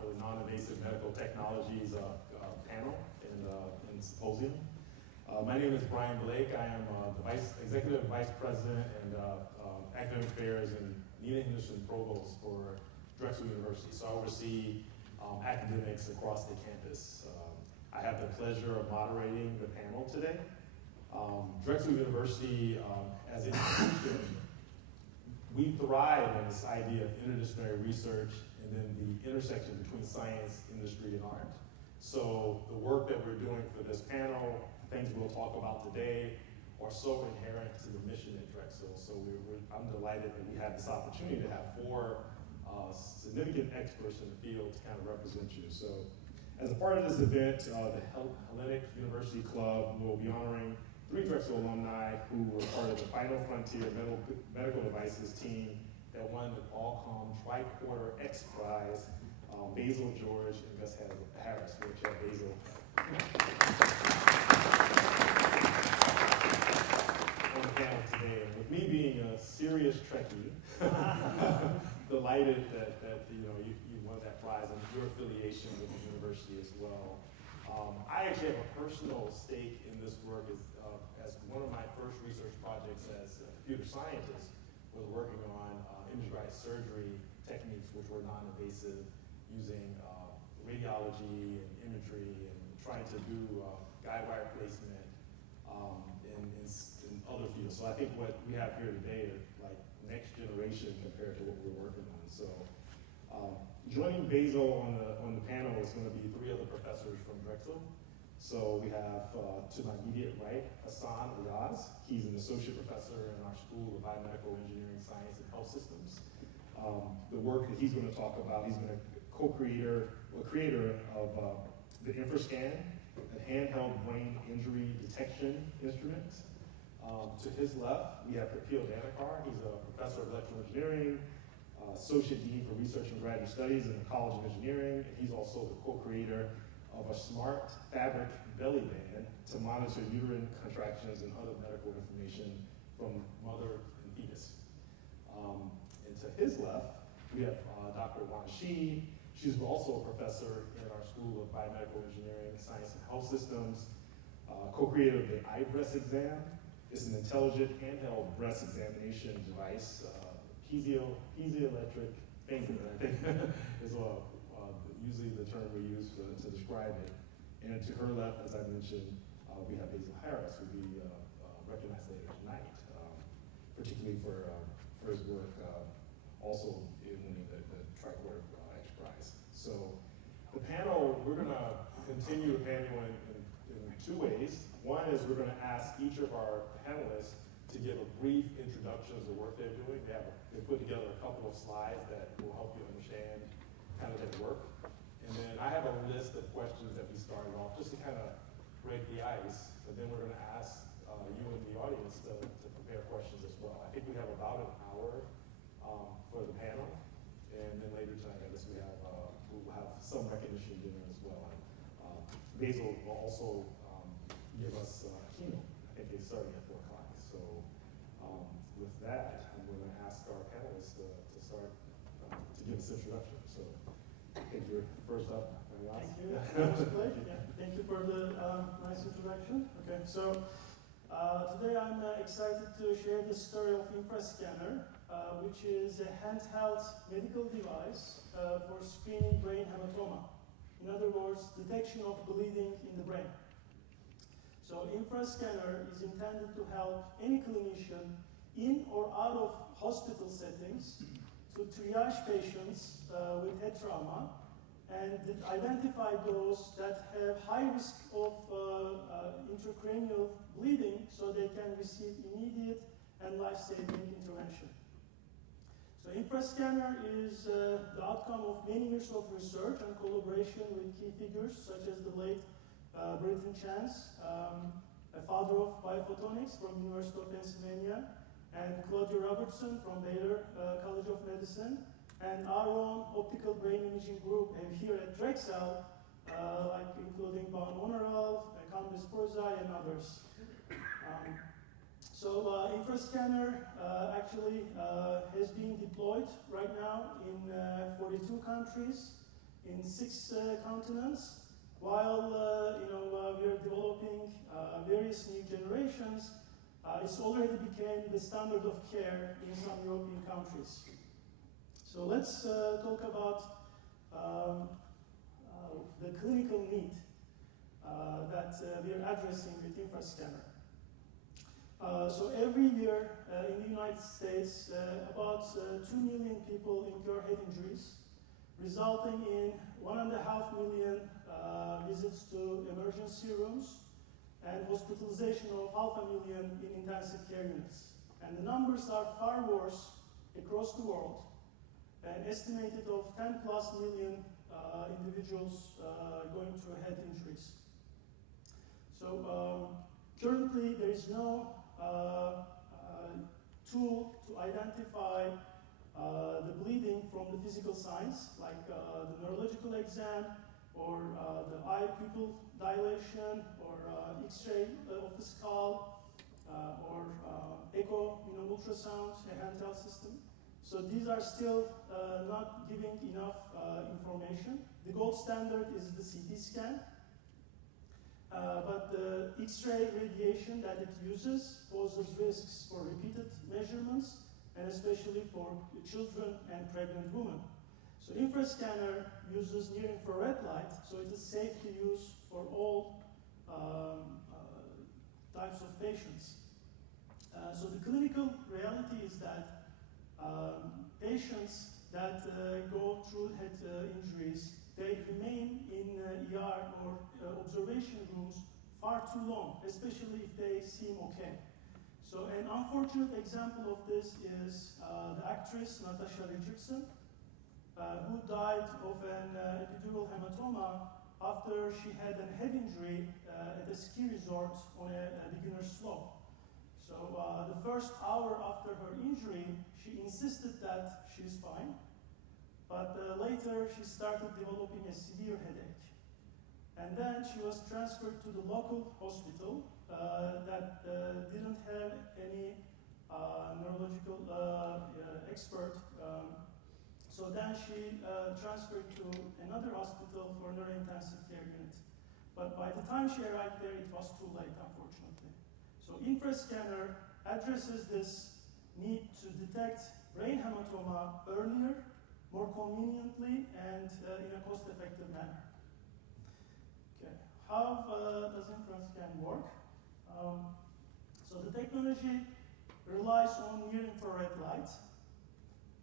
for the Non-Invasive Medical Technologies panel and symposium. My name is Brian Blake. I am the Executive Vice President and Academic Affairs and Nina Henderson Provost for Drexel University. So I oversee academics across the campus. I have the pleasure of moderating the panel today. Drexel University, as an institution, we thrive on this idea of interdisciplinary research and then the intersection between science, industry, and art. So the work that we're doing for this panel, things we'll talk about today, are so inherent to the mission at Drexel. So I'm delighted that we have this opportunity to have four significant experts in the field to kind of represent you. So as a part of this event, the Hellenic University Club will be honoring 3 Drexel alumni who were part of the Final Frontier Medical Devices team that won the Qualcomm Tricorder X Prize, Basil George and Gus Harris, which are Basil. On the panel today, and with me being a serious Trekkie, delighted that you won that prize and your affiliation with the university as well. I actually have a personal stake in this work as one of my first research projects as a computer scientist was working on image-guided surgery techniques which were non-invasive using radiology and imagery and trying to do guide wire placement in other fields. So I think what we have here today is like next generation compared to what we're working on. So joining Basil on the panel is going to be 3 other professors from Drexel. So we have, to my immediate right, Hassan Riaz. He's an associate professor in our School of Biomedical Engineering, Science, and Health Systems. The work that he's going to talk about, he's going to creator of the InfraScan, a handheld brain injury detection instrument. To his left, we have Kapil Danakar. He's a professor of electrical engineering, associate dean for research and graduate studies in the College of Engineering, and he's also the co-creator of a smart fabric belly band to monitor uterine contractions and other medical information from mother and fetus. And to his left, we have Dr. Wan Shi. She's also a professor in our School of Biomedical Engineering, Science, and Health Systems, co-creator of the iBreast exam. It's an intelligent handheld breast examination device, piezoelectric finger, I think is usually the term we use to describe it. And to her left, as I mentioned, we have Basil Harris, who will be recognized later tonight, particularly for his work also in winning the Tricorder X Prize. So the panel, we're going to continue the panel in 2 ways. One is we're going to ask each of our panelists to give a brief introduction of the work they're doing. They put together a couple of slides that will help you understand kind of their work. And then I have a list of questions that we started off just to kind of break the ice. And then we're going to ask you in the audience to prepare questions as well. I think we have about an hour for the panel. And then later tonight, I guess we'll have some recognition dinner as well. Basil will also give us a keynote. I think it's starting at 4 o'clock. So with that, I'm going to ask our panelists to start to give us introduction. So I think you're first up. Thank you. That was a pleasure. Yeah. Thank you for the nice introduction. Okay, so today I'm excited to share the story of InfraScanner, which is a handheld medical device for screening brain hematoma. In other words, detection of bleeding in the brain. So InfraScanner is intended to help any clinician in or out of hospital settings to triage patients with head trauma and identify those that have high risk of intracranial bleeding so they can receive immediate and life-saving intervention. So InfraScanner is the outcome of many years of research and collaboration with key figures such as the late Britton Chance, a father of biophotonics from University of Pennsylvania, and Claudia Robertson from Baylor College of Medicine, and our own optical brain imaging group here at Drexel, including Ban Honoral, Candice Porzai, and others. So InfraScanner actually has been deployed right now in 42 countries, in 6 continents, while we are developing various new generations. It's already became the standard of care in some European countries. So let's talk about the clinical need that we are addressing with infrascanner. So every year in the United States, about 2 million people incur head injuries, resulting in 1.5 million visits to emergency rooms and hospitalization of 500,000 in intensive care units. And the numbers are far worse across the world, an estimated of 10+ million individuals going through head injuries. So currently there is no tool to identify the bleeding from the physical signs, like the neurological exam, or the eye pupil dilation, or X-ray of the skull, or echo, ultrasound, a handheld system. So these are still not giving enough information. The gold standard is the CT scan, but the X-ray radiation that it uses poses risks for repeated measurements, and especially for children and pregnant women. So infrascanner uses near-infrared light, so it is safe to use for all types of patients. So the clinical reality is that patients that go through head injuries, they remain in ER or observation rooms far too long, especially if they seem okay. So an unfortunate example of this is the actress Natasha Richardson, who died of an epidural hematoma after she had a head injury at a ski resort on a beginner slope. So the first hour after her injury, she insisted that she's fine, but later she started developing a severe headache. And then she was transferred to the local hospital that didn't have any neurological expert. So then she transferred to another hospital for neurointensive care unit. But by the time she arrived there, it was too late, unfortunately. So infrascanner addresses this need to detect brain hematoma earlier, more conveniently, and in a cost-effective manner. Okay, how does infrascan work? So the technology relies on near-infrared light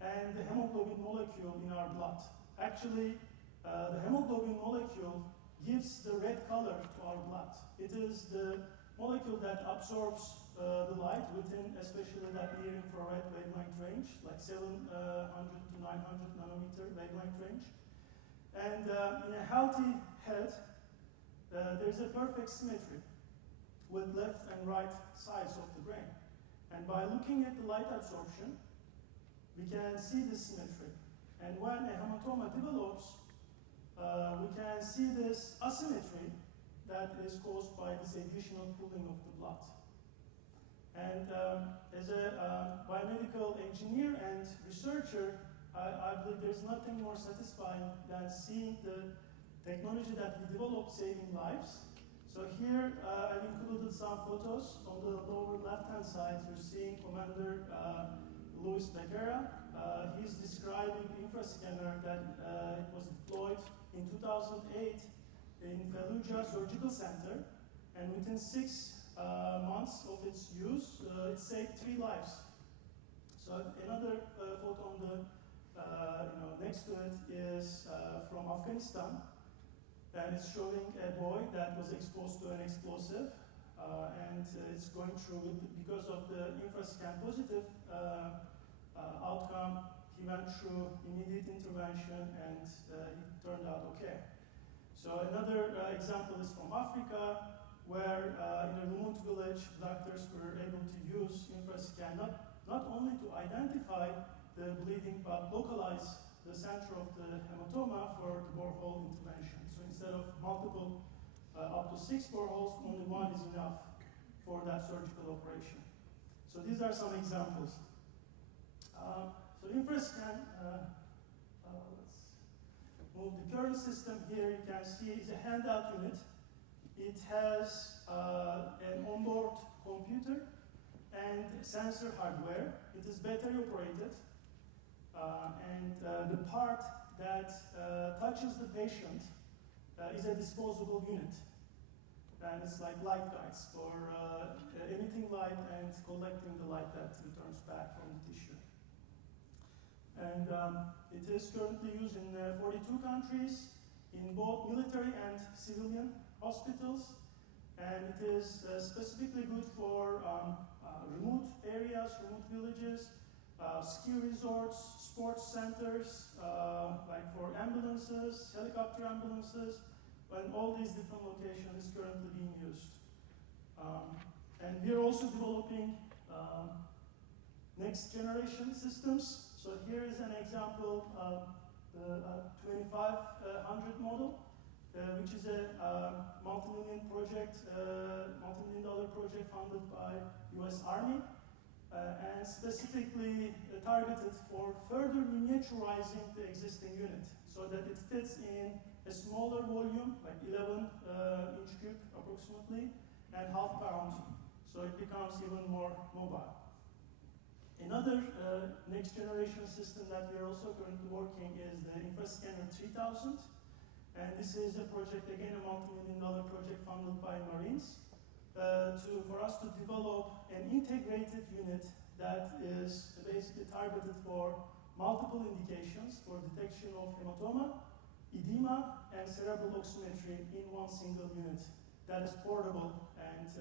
and the hemoglobin molecule in our blood. Actually, the hemoglobin molecule gives the red color to our blood. It is the molecule that absorbs the light within, especially that near-infrared wavelength range, like 700 to 900 nanometer wavelength range. And in a healthy head, there's a perfect symmetry with left and right sides of the brain. And by looking at the light absorption, we can see this symmetry. And when a hematoma develops, we can see this asymmetry that is caused by this additional pooling of the blood. And as a biomedical engineer and researcher, I believe there's nothing more satisfying than seeing the technology that we developed saving lives. So here I've included some photos. On the lower left-hand side, you're seeing Commander Luis Becerra. He's describing the infrascanner that it was deployed in 2008 in Fallujah Surgical Center, and within 6 months of its use, it saved 3 lives. So another photo on the next to it is from Afghanistan, and it's showing a boy that was exposed to an explosive, and it's going through, because of the infrascan positive outcome, he went through immediate intervention and he turned out okay. So another example is from Africa, where in a remote village, doctors were able to use infrascan not only to identify the bleeding, but localize the center of the hematoma for the borehole intervention. So instead of multiple, up to 6 boreholes, only 1 is enough for that surgical operation. So these are some examples. So infrascan, move. The current system here, you can see, is a handout unit. It has an onboard computer and sensor hardware. It is battery operated. The part that touches the patient is a disposable unit. And it's like light guides for emitting light and collecting the light that returns back from the tissue. And it is currently used in 42 countries, in both military and civilian hospitals. And it is specifically good for remote areas, remote villages, ski resorts, sports centers, like for ambulances, helicopter ambulances, and all these different locations is currently being used. And we are also developing next generation systems. So here is an example of the 2500 model, which is a multi-million dollar project funded by US Army, and specifically targeted for further miniaturizing the existing unit so that it fits in a smaller volume, like 11-inch cube approximately, and half pound, so it becomes even more mobile. Another next generation system that we are also currently working is the Infrascanner 3000. And this is a project, again, a multi-million dollar project funded by Marines, for us to develop an integrated unit that is basically targeted for multiple indications for detection of hematoma, edema, and cerebral oximetry in one single unit that is portable and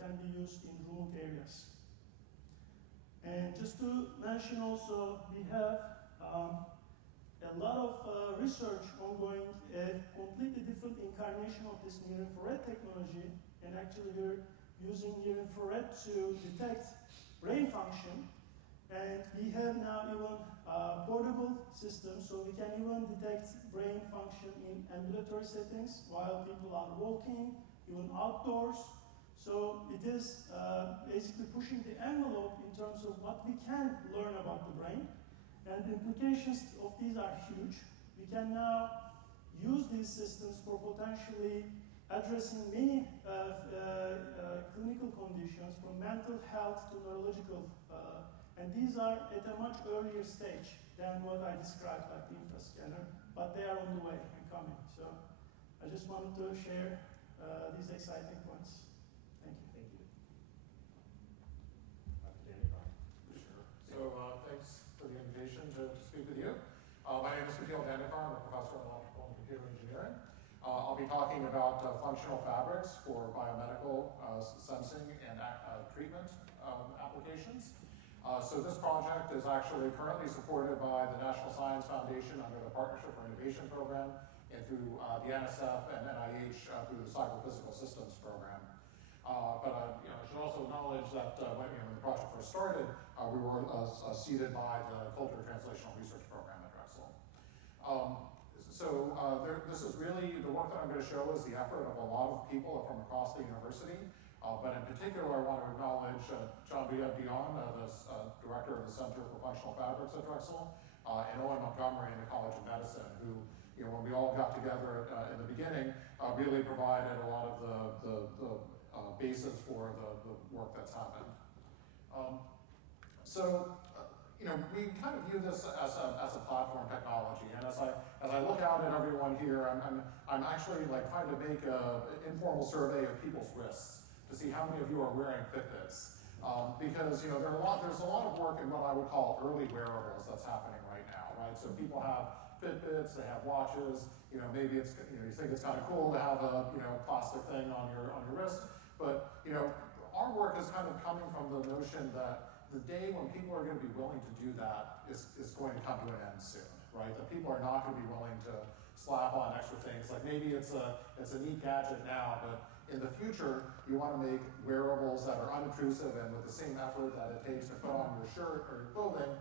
can be used in remote areas. And just to mention also, we have a lot of research ongoing, a completely different incarnation of this near-infrared technology, and actually we're using near-infrared to detect brain function, and we have now even portable systems, so we can even detect brain function in ambulatory settings while people are walking, even outdoors. So it is basically pushing the envelope in terms of what we can learn about the brain. And the implications of these are huge. We can now use these systems for potentially addressing many clinical conditions from mental health to neurological. And these are at a much earlier stage than what I described, like the Infrascanner, but they are on the way and coming. So I just wanted to share these exciting points. Thank you. Thank you. Dr. Danny. Sure. So thanks for the invitation to speak with you. My name is Mikhail Dandekar. I'm a professor in electrical and computer engineering. I'll be talking about functional fabrics for biomedical sensing and treatment applications. So this project is actually currently supported by the National Science Foundation under the Partnership for Innovation program and through the NSF and NIH through the Psychophysical Systems program. But I should also acknowledge that when the project first started, we were seeded by the Culture Translational Research Program at Drexel. This is really, the work that I'm going to show is the effort of a lot of people from across the university. But in particular, I want to acknowledge John Dion, the director of the Center for Functional Fabrics at Drexel, and Owen Montgomery in the College of Medicine, who, when we all got together in the beginning, really provided a lot of the basis for the work that's happened. We kind of view this as a platform technology, and as I look out at everyone here, I'm actually trying to make an informal survey of people's wrists to see how many of you are wearing Fitbits, because there's a lot of work in what I would call early wearables that's happening right now, right? So people have Fitbits, they have watches, maybe it's you think it's kind of cool to have a plastic thing on your wrist, but our work is kind of coming from the notion that the day when people are going to be willing to do that is going to come to an end soon, right? That people are not going to be willing to slap on extra things. Like maybe it's a neat gadget now, but in the future, you want to make wearables that are unobtrusive and with the same effort that it takes to put on your shirt or your clothing,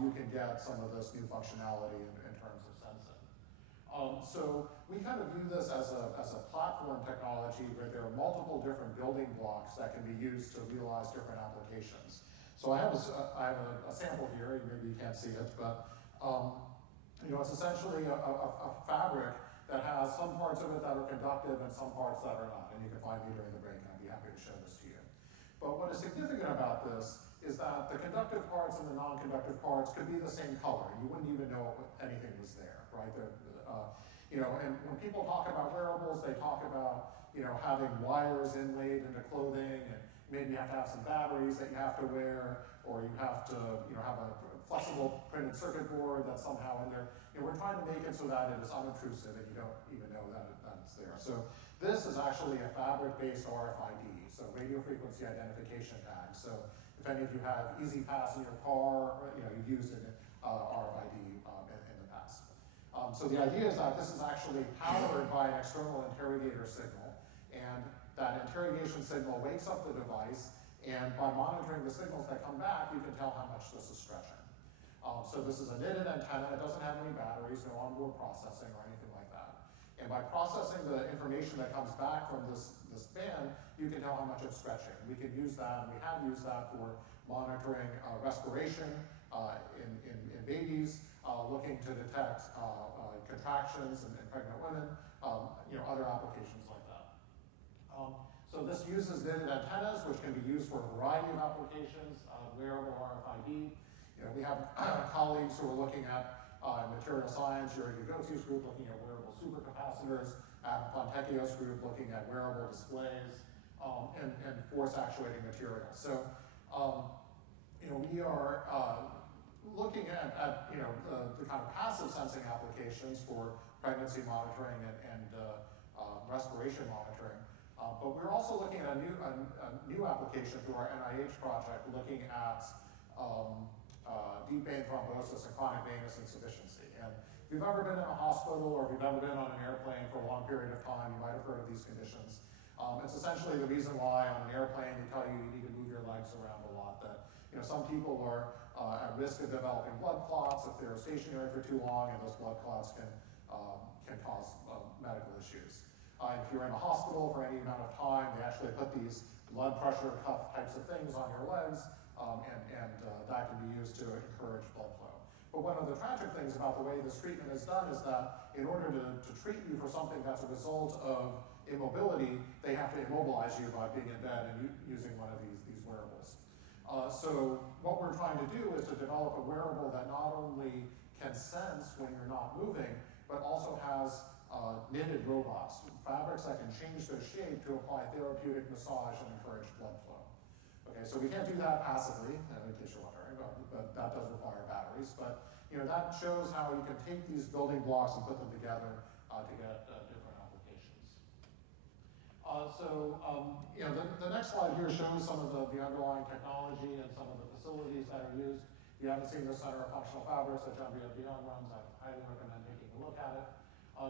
you can get some of this new functionality in terms of sensing. So we kind of view this as a platform technology where there are multiple different building blocks that can be used to realize different applications. So I have a sample here, maybe you can't see it, but It's essentially a fabric that has some parts of it that are conductive and some parts that are not. And you can find me during the break, and I'd be happy to show this to you. But what is significant about this is that the conductive parts and the non-conductive parts could be the same color. You wouldn't even know anything was there, right? And when people talk about wearables, they talk about, having wires inlaid into clothing, and maybe you have to have some batteries that you have to wear, or you have to, have a flexible printed circuit board that's somehow in there. We're trying to make it so that it is unobtrusive and you don't even know that it's there. So this is actually a fabric-based RFID, so radio frequency identification tag. So if any of you have Easy Pass in your car, you've used it RFID in the past. So the idea is that this is actually powered by an external interrogator signal, and that interrogation signal wakes up the device, and by monitoring the signals that come back, you can tell how much this is stretching. So this is a knitted antenna. It doesn't have any batteries, no onboard processing or anything like that. And by processing the information that comes back from this band, you can tell how much it's stretching. We can use that, and we have used that for monitoring respiration in babies, looking to detect contractions in pregnant women, other applications like that. So this uses knitted antennas, which can be used for a variety of applications, wearable RFID. We have colleagues who are looking at material science, Yuri Gagosi's group looking at wearable supercapacitors, Adam Fontecchio's group looking at wearable displays, and force actuating materials. So, we are looking at the kind of passive sensing applications for pregnancy monitoring and respiration monitoring. But we're also looking at a new application through our NIH project looking at deep vein thrombosis and chronic venous insufficiency. And if you've ever been in a hospital or if you've ever been on an airplane for a long period of time, you might have heard of these conditions. It's essentially the reason why on an airplane they tell you you need to move your legs around a lot. That some people are at risk of developing blood clots if they're stationary for too long, and those blood clots can cause medical issues. If you're in a hospital for any amount of time, they actually put these blood pressure cuff types of things on your legs, and that can be used to encourage blood flow. But one of the tragic things about the way this treatment is done is that in order to treat you for something that's a result of immobility, they have to immobilize you by being in bed and using one of these wearables. So what we're trying to do is to develop a wearable that not only can sense when you're not moving, but also has knitted robots, fabrics that can change their shape to apply therapeutic massage and encourage blood flow. Okay, so we can't do that passively, in case you're wondering, but that does require batteries. But that shows how you can take these building blocks and put them together to get different applications. The next slide here shows some of the underlying technology and some of the facilities that are used. If you haven't seen the Center of Functional Fabrics that John Bion runs, I highly recommend taking a look at it.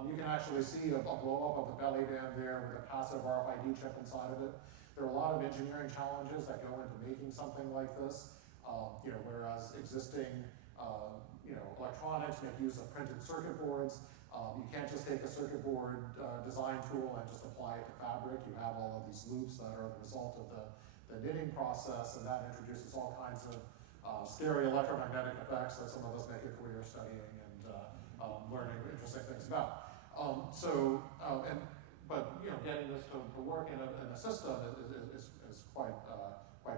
You can actually see a blow-up of the belly band there with a passive RFID chip inside of it. There are a lot of engineering challenges that go into making something like this, whereas existing electronics make use of printed circuit boards. You can't just take a circuit board design tool and just apply it to fabric. You have all of these loops that are the result of the knitting process, and that introduces all kinds of scary electromagnetic effects that some of us make a career studying and learning interesting things about. But getting this to work in a system is quite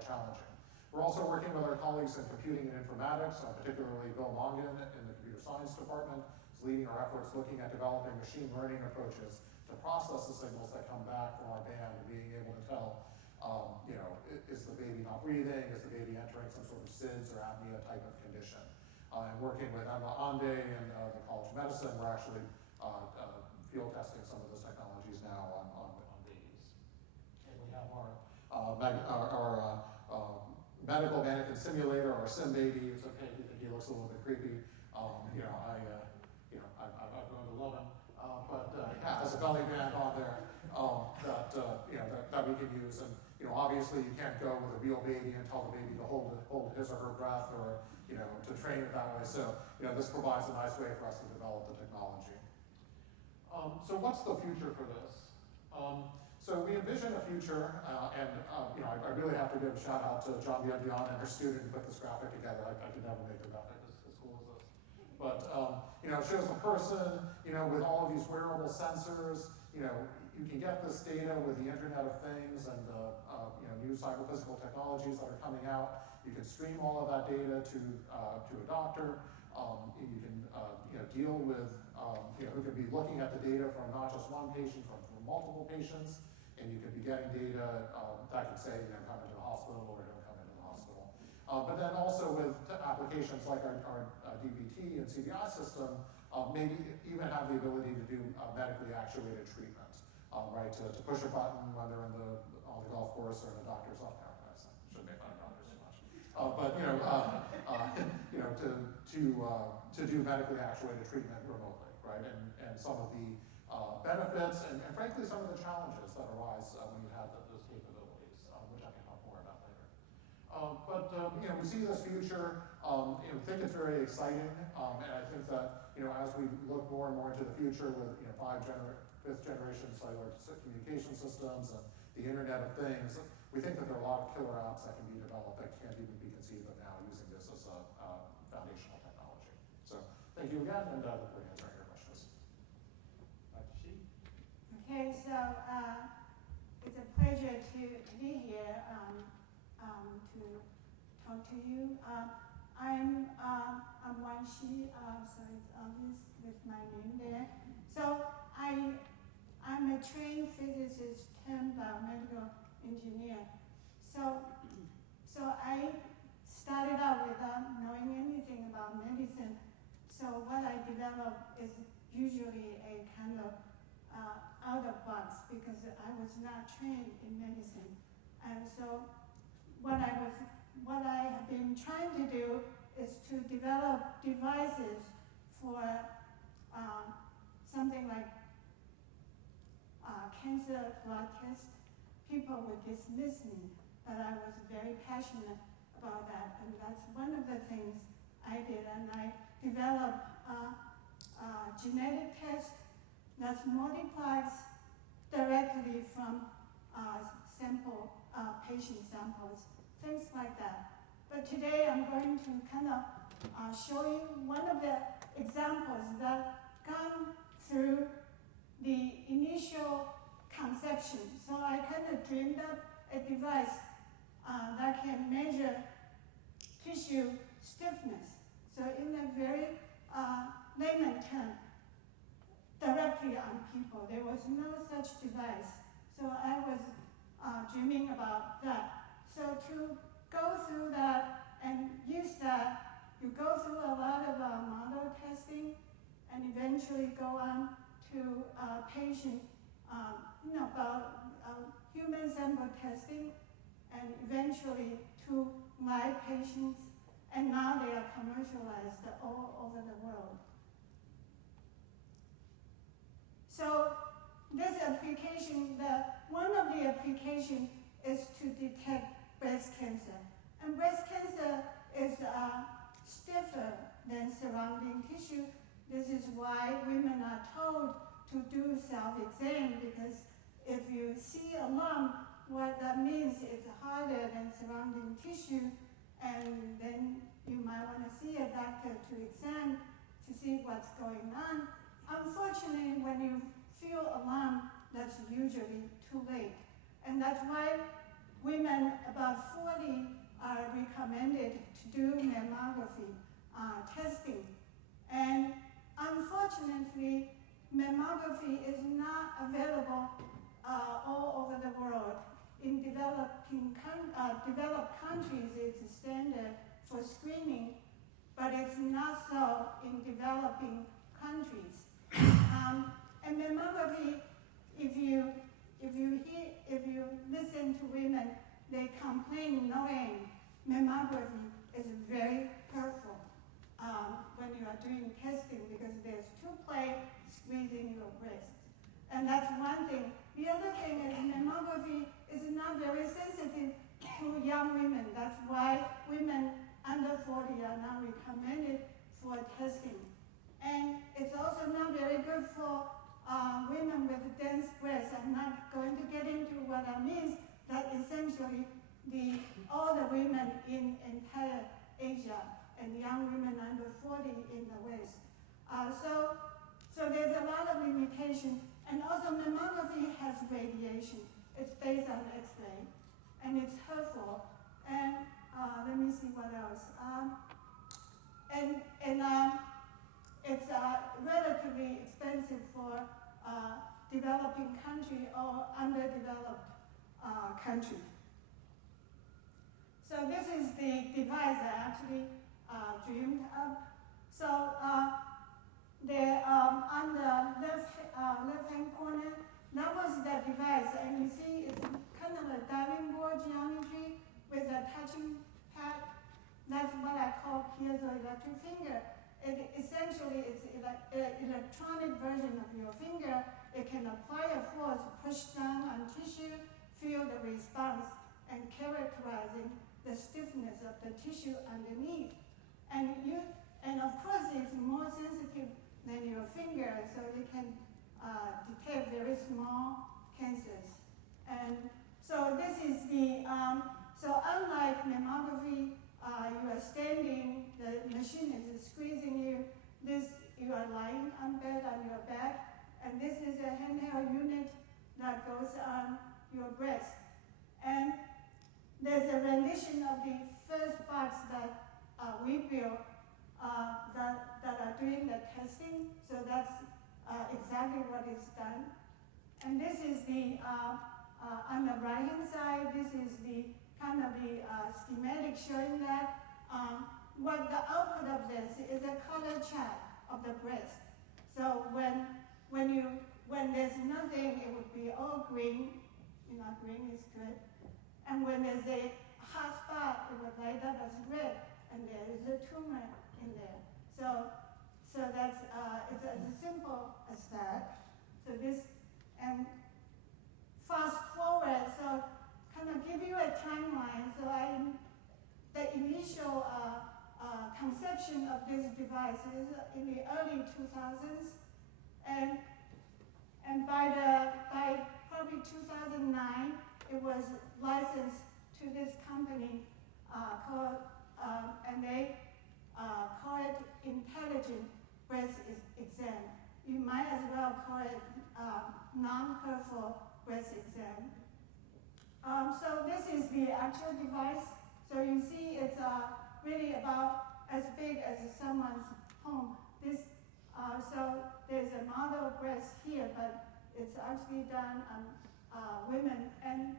challenging. We're also working with our colleagues in computing and informatics, particularly Bill Mongan in the computer science department, is leading our efforts looking at developing machine learning approaches to process the signals that come back from our band and being able to tell, is the baby not breathing, is the baby entering some sort of SIDS or apnea type of condition. And working with Emma Ande and the College of Medicine, we're actually field testing some of those technologies now on babies. And we have our medical mannequin simulator, our sim baby. It's okay if you think he looks a little bit creepy. I've grown to love him. But has a belly band on there that we can use. And obviously you can't go with a real baby and tell the baby to hold his or her breath or to train it that way. So this provides a nice way for us to develop the technology. So what's the future for this? So we envision a future, I really have to give a shout out to John Bion and her student who put this graphic together. I could never make a graphic as cool as this. But you know, it shows the person, you know, with all of these wearable sensors. You know, you can get this data with the Internet of Things and you know, new psychophysical technologies that are coming out. You can stream all of that data to a doctor. You can you know, deal with you know, who can be looking at the data from not just one patient, from multiple patients, and you can be getting data that can say, you know, come into the hospital or don't come into the hospital. But then also with applications like our DBT and CBI system, maybe even have the ability to do medically actuated treatment, right? To push a button when they're on the golf course or in a doctor's office. Shouldn't make fun of doctors too much. But you know, you know, to do medically actuated treatment remotely, right? And some of the benefits and frankly some of the challenges that arise when you have those capabilities, which I can talk more about later. But you know, we see this future. You know, think it's very exciting, and I think that, you know, as we look more and more into the future with, you know, 5th generation cellular communication systems and the Internet of Things, we think that there are a lot of killer apps that can be developed that can't even be conceived of now using this as a foundational technology. So thank you again, and look forward to answering your questions. Dr. Shi? Okay, so it's a pleasure to be here to talk to you. I'm Wan Shi, so it's obvious with my name there. So I'm a trained physicist turned biomedical engineer. So I started out without knowing anything about medicine. So what I developed is usually a kind of out of box because I was not trained in medicine. And so what I have been trying to do is to develop devices for something like cancer blood test. People would dismiss me, but I was very passionate about that, and that's one of the things I did. And I developed a genetic test that multiplies directly from patient samples, things like that. But today I'm going to kind of show you one of the examples that gone through the initial conception. So I kind of dreamed up a device that can measure tissue stiffness. So in a very layman term, directly on people. There was no such device. So I was dreaming about that. So to go through that and use that, you go through a lot of model testing and eventually go on to patient, about human sample testing, and eventually to live patients, and now they are commercialized all over the world. So this application, one of the applications is to detect breast cancer. And breast cancer is stiffer than surrounding tissue. This is why women are told to do self-exam, because if you see a lump, what that means is harder than surrounding tissue, and then you might want to see a doctor to examine to see what's going on. Unfortunately, when you feel a lump, that's usually too late. And that's why women above 40 are recommended to do mammography testing. And unfortunately, mammography is not available all over the world. In developed countries, it's a standard for screening, but it's not so in developing countries. And mammography, if you listen to women, they complain no end. Mammography is very hurtful when you are doing testing, because there's two plates squeezing your breasts. And that's one thing. The other thing is mammography is not very sensitive to young women. That's why women under 40 are not recommended for testing. And it's also not very good for women with dense breasts. I'm not going to get into what that means. That essentially all the women in entire Asia and young women under 40 in the West. So there's a lot of limitation, and also mammography has radiation. It's based on X-ray, and it's hurtful. And let me see what else. It's relatively expensive for developing country or underdeveloped country. So this is the device I actually dreamed up. So on the left-hand corner, that was the device, and you see it's kind of a diving board geometry with a touching pad. That's what I call piezoelectric finger. It essentially is an electronic version of your finger. It can apply a force, push down on tissue, feel the response, and characterizing the stiffness of the tissue underneath. And of course, it's more sensitive than your finger, so you can detect very small cancers. And so this is the, so unlike mammography, you are standing, the machine is squeezing you, you are lying on bed on your back, and this is a handheld unit that goes on your breast. And there's a rendition of the first box that we built that are doing the testing, so that's exactly what is done. And this is the, on the right-hand side, this is the kind of the schematic showing that what the output of this is a color chart of the breast. So when there's nothing, it would be all green. You know, green is good. And when there's a hot spot, it would light up as red, and there is a tumor in there. So that's it's as simple as that. So this, and fast forward, so kind of give you a timeline. So the initial conception of this device is in the early 2000s, and by probably 2009, it was licensed to this company called, and they call it intelligent breast exam. You might as well call it non-hurtful breast exam. So this is the actual device. So you see it's really about as big as someone's home. So there's a model breast here, but it's actually done on women. And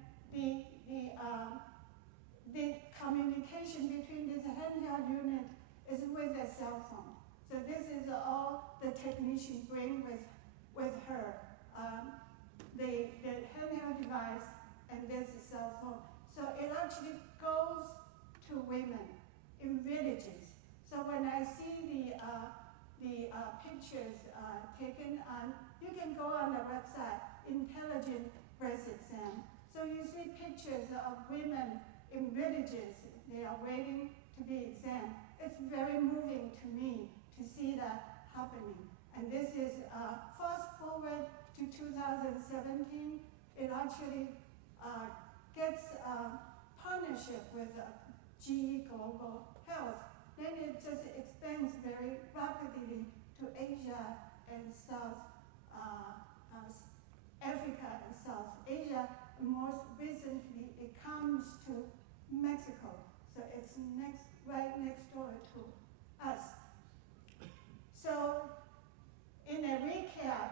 the communication between this handheld unit is with a cell phone. So this is all the technician bring with her. The handheld device and this cell phone. So it actually goes to women in villages. So when I see the pictures taken on, you can go on the website, Intelligent Breast Exam. So you see pictures of women in villages. They are waiting to be examined. It's very moving to me to see that happening. And this is fast forward to 2017. It actually gets a partnership with GE Global Health. Then it just expands very rapidly to Asia and South Africa and South Asia. Most recently, it comes to Mexico. So it's right next door to us. So in a recap,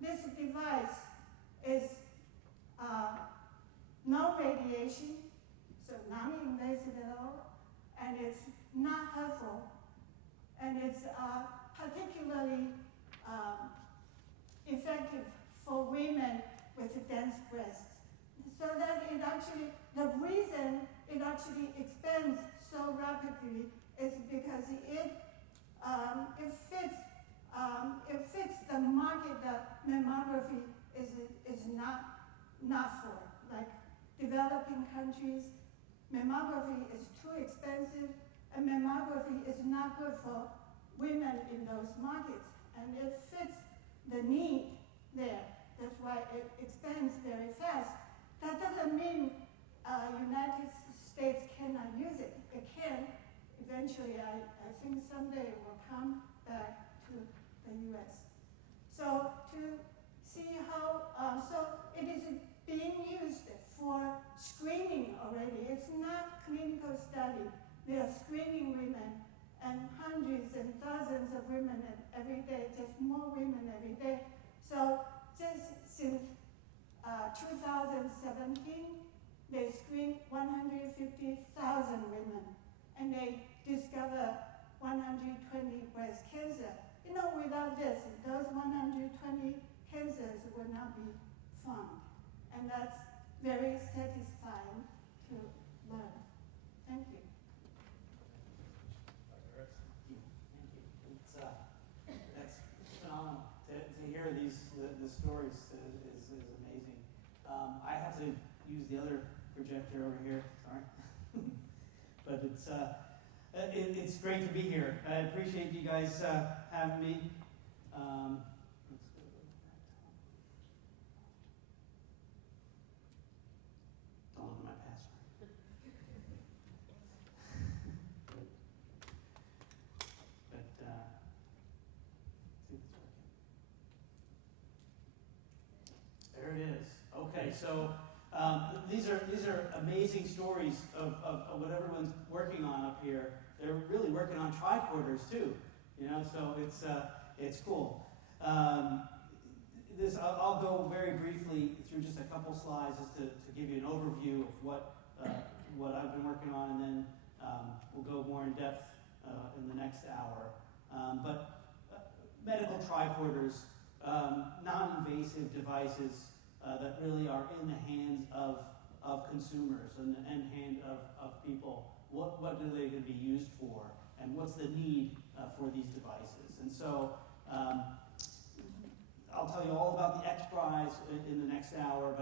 this device is no radiation, so non-invasive at all, and it's not hurtful, and it's particularly effective for women with dense breasts. So that it actually, the reason it actually expands so rapidly is because it fits the market that mammography is not for. Like developing countries, mammography is too expensive, and mammography is not good for women in those markets, and it fits the need there. That's why it expands very fast. That doesn't mean United States cannot use it. It can, eventually I think someday it will come back to the US. So to see how, so it is being used for screening already. It's not clinical study. They are screening women, and hundreds and thousands of women every day, just more women every day. So just since 2017, they screened 150,000 women, and they discovered 120 breast cancer. You know, without this, those 120 cancers would not be found. And that's very satisfying to learn. Thank you. Thank you. That's phenomenal. To hear the stories is amazing. I have to use the other projector over here, sorry. But it's great to be here. I appreciate you guys having me. Let's go back. Don't look at my password. But see if it's working. There it is. Okay, so these are amazing stories of what everyone's working on up here. They're really working on tricorders too, you know. So it's cool. I'll go very briefly through just a couple slides just to give you an overview of what I've been working on, and then we'll go more in depth in the next hour. But medical tricorders, non-invasive devices that really are in the hands of consumers and hand of people. What are they going to be used for, and what's the need for these devices? And so I'll tell you all about the X Prize in the next hour,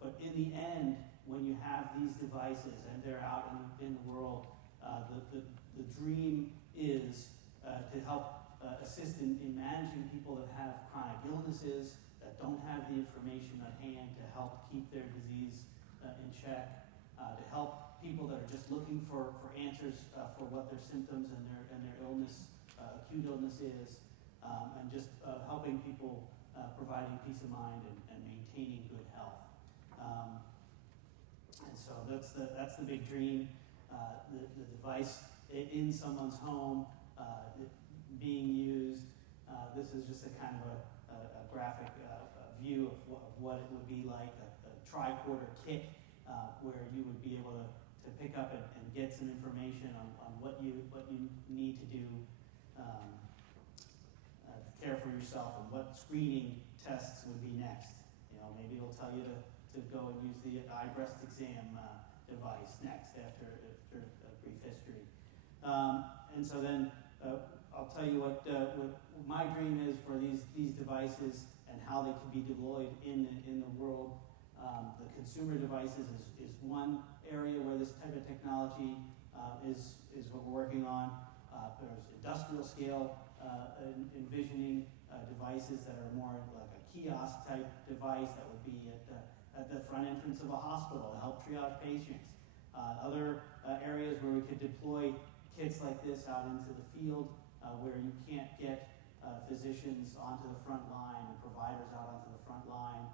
but in the end, when you have these devices and they're out in the world, the dream is to help assist in managing people that have chronic illnesses, that don't have the information at hand to help keep their disease in check, to help people that are just looking for answers for what their symptoms and their illness, acute illness is, and just helping people, providing peace of mind and maintaining good health. And so that's the big dream. The device in someone's home being used. This is just a kind of a graphic view of what it would be like, a tricorder kit where you would be able to pick up and get some information on what you need to do to care for yourself, and what screening tests would be next. You know, maybe it'll tell you to go and use the eye breast exam device next after a brief history. And so then I'll tell you what my dream is for these devices and how they can be deployed in the world. The consumer devices is one area where this type of technology is what we're working on. There's industrial scale envisioning devices that are more like a kiosk type device that would be at the front entrance of a hospital to help triage patients. Other areas where we could deploy kits like this out into the field where you can't get physicians onto the front line and providers out onto the front line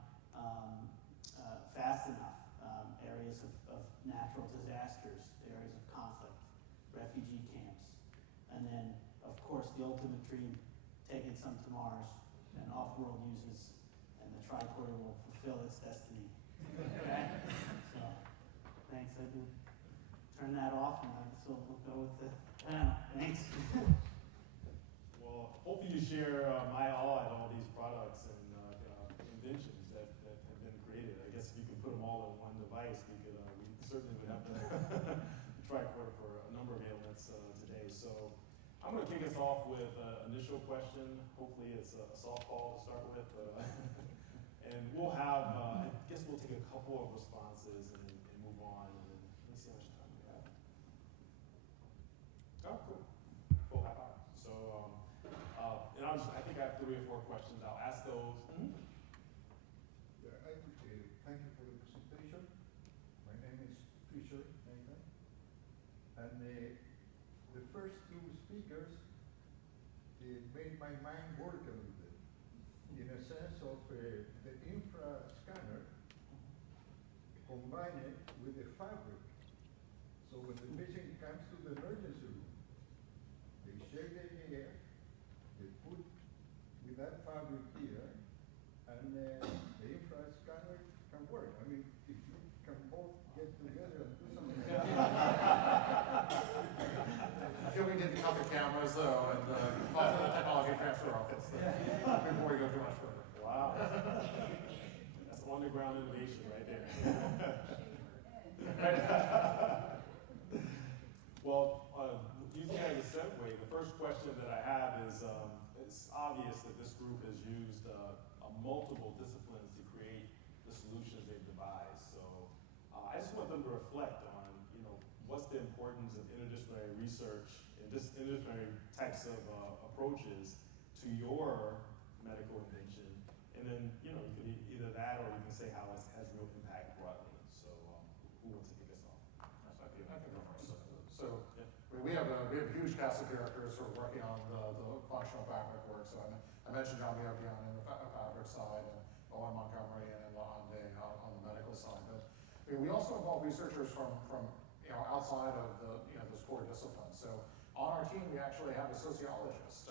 fast enough. Areas of natural disasters, areas of conflict, refugee camps, and then, of course, the ultimate dream, taking some to Mars and off-world uses, and the tricorder will fulfill its destiny. Okay? So, thanks. I did turn that off, and I guess we'll go with the panel. Thanks. Well, hopefully you share my awe at all these products and inventions that have been created. I guess if you could put them all in one device, we certainly would have the tricorder for a number of ailments today. So I'm going to kick us off with an initial question. Hopefully it's a softball to start with. And we'll have, I guess we'll take a couple of responses and move on. And then let's see how much time we have. Oh, cool. Full half hour. So, and I think I have 3 or 4 questions. I'll ask those. Mm-hmm. Yeah, I would thank you for the presentation. My name is Fisher Nathan. And the first two speakers made my mind work a little bit, in a sense of the infra scanner combined with the fabric. So when the patient comes to the emergency room, they check the air, they put with that fabric here, and the infra scanner can work. I mean, if you can both get together and do something. I feel we need to cut the cameras though, and let the technology transfer office before we go too much further. Wow. That's underground innovation right there. Well, using that as a segue, the first question that I have is, it's obvious that this group has used multiple disciplines to create the solutions they've devised. So I just want them to reflect on, what's the importance of interdisciplinary research and just interdisciplinary types of approaches to your medical invention. And then, you can either that or you can say how it has real impact broadly. So who wants to kick us off? I can go first. So we have a huge cast of characters who are working on the functional fabric work. So I mentioned John Biopian on the fabric side, and Owen Montgomery and on the medical side. But we also involve researchers from outside of those core disciplines. So on our team, we actually have a sociologist,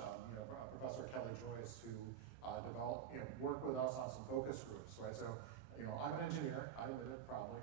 Professor Kelly Joyce, who worked with us on some focus groups, right? So, I'm an engineer, I admit it proudly,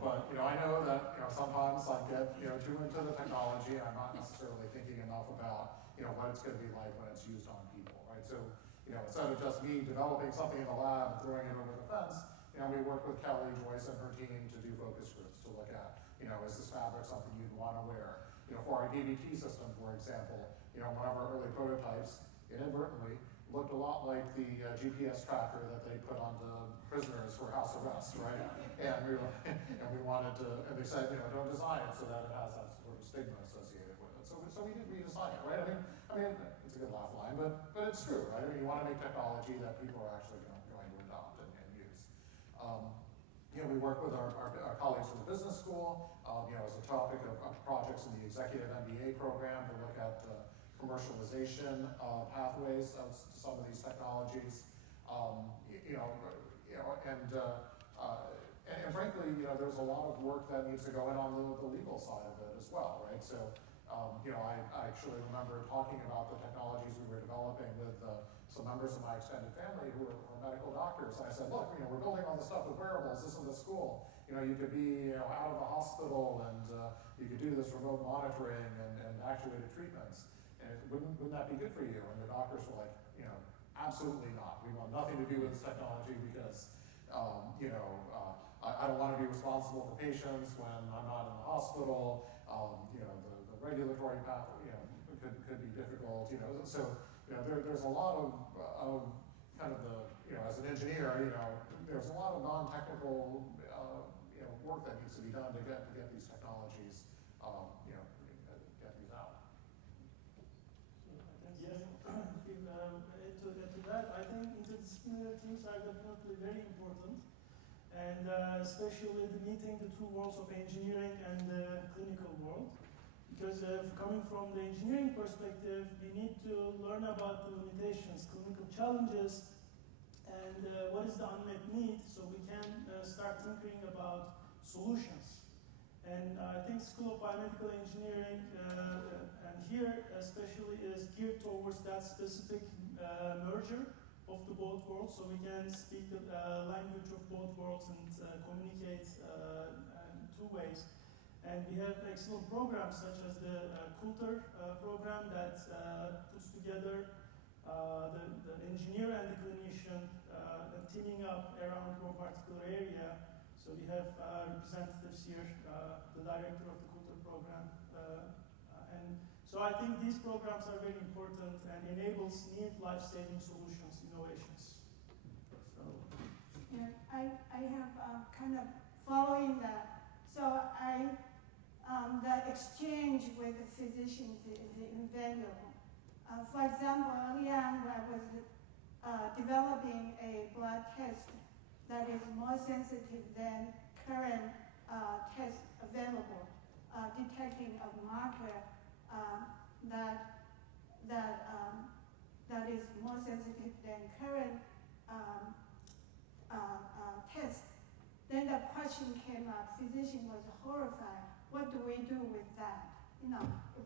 but I know that sometimes I get too into the technology, and I'm not necessarily thinking enough about what it's going to be like when it's used on people, right? So, instead of just me developing something in the lab and throwing it over the fence, we work with Kelly Joyce and her team to do focus groups to look at, is this fabric something you'd want to wear? For our DVT system, for example, one of our early prototypes inadvertently looked a lot like the GPS tracker that they put onto prisoners for house arrest, right? And we wanted to, and they said, don't design it so that it has that sort of stigma associated with it. So we did redesign it, right? I mean, it's a good laugh line, but it's true, right? I mean, you want to make technology that people are actually going to adopt and use. We work with our colleagues from the business school, as a topic of projects in the executive MBA program to look at commercialization pathways of some of these technologies. And frankly, there's a lot of work that needs to go in on the legal side of it as well, right? So, I actually remember talking about the technologies we were developing with some members of my extended family who are medical doctors. And I said, look, we're building all this stuff with wearables. This is the school. You could be out of the hospital and you could do this remote monitoring and actuated treatments. And wouldn't that be good for you? And the doctors were like, absolutely not. We want nothing to do with this technology because, I don't want to be responsible for patients when I'm not in the hospital. The regulatory path, could be difficult. So there's a lot of kind of as an engineer, there's a lot of non-technical work that needs to be done to get these technologies, get these out. Yes, to that, I think interdisciplinary teams are definitely very important, and especially meeting the two worlds of engineering and the clinical world. Because coming from the engineering perspective, we need to learn about the limitations, clinical challenges, and what is the unmet need, so we can start thinking about solutions. And I think School of Biomedical Engineering, and here especially, is geared towards that specific merger of the both worlds, so we can speak the language of both worlds and communicate in two ways. And we have excellent programs such as the Coulter program that puts together the engineer and the clinician teaming up around one particular area. So we have representatives here, the director of the Coulter program. And so I think these programs are very important and enables new life-saving solutions, innovations. So. Yeah, I have kind of following that. So the exchange with the physicians is invaluable. For example, early on I was developing a blood test that is more sensitive than current tests available, detecting a marker that is more sensitive than current test. Then the question came up. Physician was horrified. What do we do with that?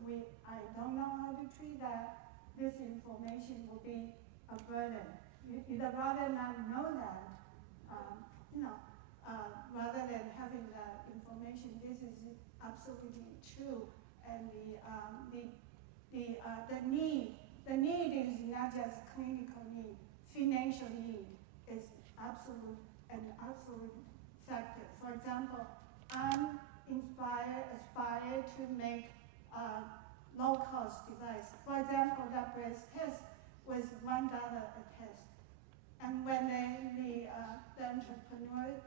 If I don't know how to treat that, this information will be a burden. You'd rather not know that, rather than having that information. This is absolutely true, and the need is not just clinical need. Financial need is an absolute factor. For example, I'm aspire to make a low-cost device. For example, that breast test was $1 a test. And when the entrepreneur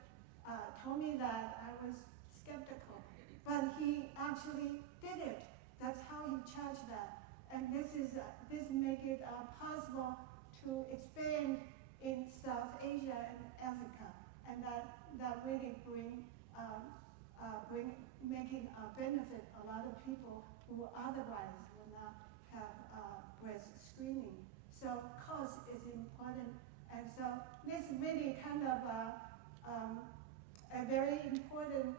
told me that, I was skeptical. But he actually did it. That's how he charged that. And this make it possible to expand in South Asia and Africa, and that really making benefit a lot of people who otherwise would not have breast screening. So cost is important, and so this really kind of a very important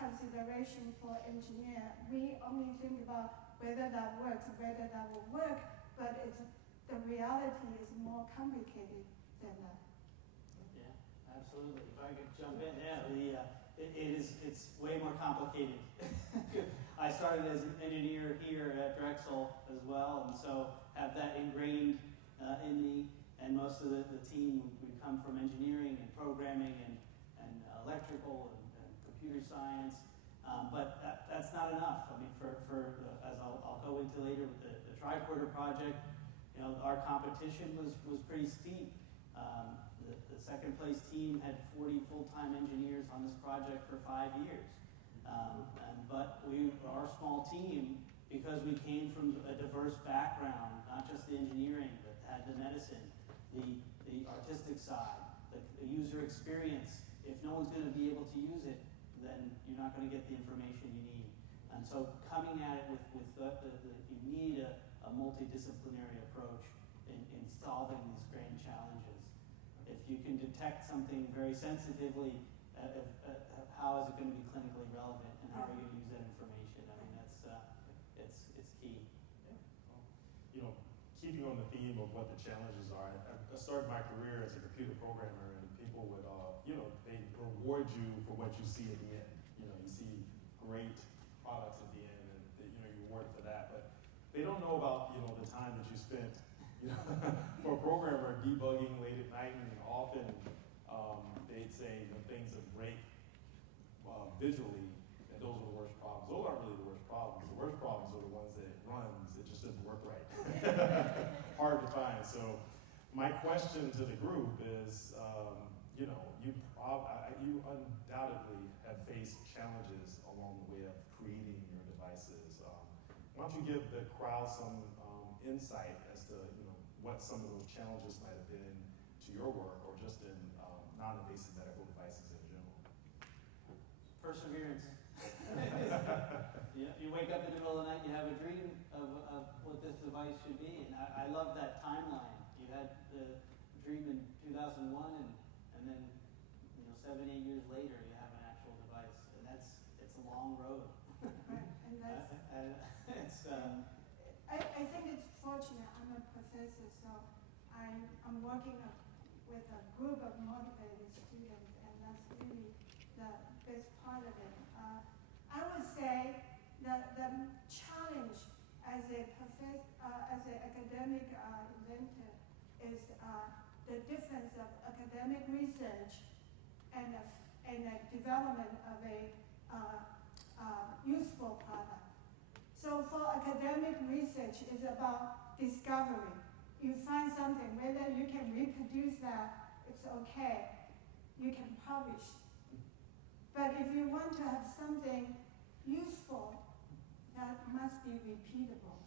consideration for engineer. We only think about whether that works, whether that will work, but the reality is more complicated than that. Yeah, absolutely. If I could jump in, it's way more complicated. I started as an engineer here at Drexel as well, and so have that ingrained in me. And most of the team, we come from engineering and programming and electrical and computer science. But that's not enough. I mean, as I'll go into later with the tricorder project, our competition was pretty steep. The second place team had 40 full-time engineers on this project for 5 years. But our small team, because we came from a diverse background, not just the engineering, but had the medicine, the artistic side, the user experience. If no one's going to be able to use it, then you're not going to get the information you need. And so coming at it with you need a multidisciplinary approach in solving these grand challenges. If you can detect something very sensitively, how is it going to be clinically relevant, and how are you going to use that information? I mean, it's key. Yeah. Keeping on the theme of what the challenges are, I started my career as a computer programmer, and people would, they reward you for what you see at the end. You see great products at the end, and you reward for that. But they don't know about, the time that you spent, for a programmer debugging late at night, and often they'd say when things that break visually, and those are the worst problems. Those aren't really the worst problems. The worst problems are the ones that it runs, it just doesn't work right. Hard to find. So my question to the group is, you undoubtedly have faced challenges along the way of creating your devices. Why don't you give the crowd some insight as to what some of those challenges might have been to your work, or just in non-invasive medical devices in general? Perseverance. You wake up in the middle of the night, you have a dream of what this device should be, and I love that timeline. You had the dream in 2001, and then 7, 8 years later, you have an actual device, and it's a long road. Right, and that's. I think it's fortunate. I'm a professor, so I'm working with a group of motivated students, and that's really the best part of it. I would say that the challenge as an academic inventor is the difference of academic research and the development of a useful product. So for academic research, it's about discovery. You find something, whether you can reproduce that, it's okay. You can publish. But if you want to have something useful, that must be repeatable.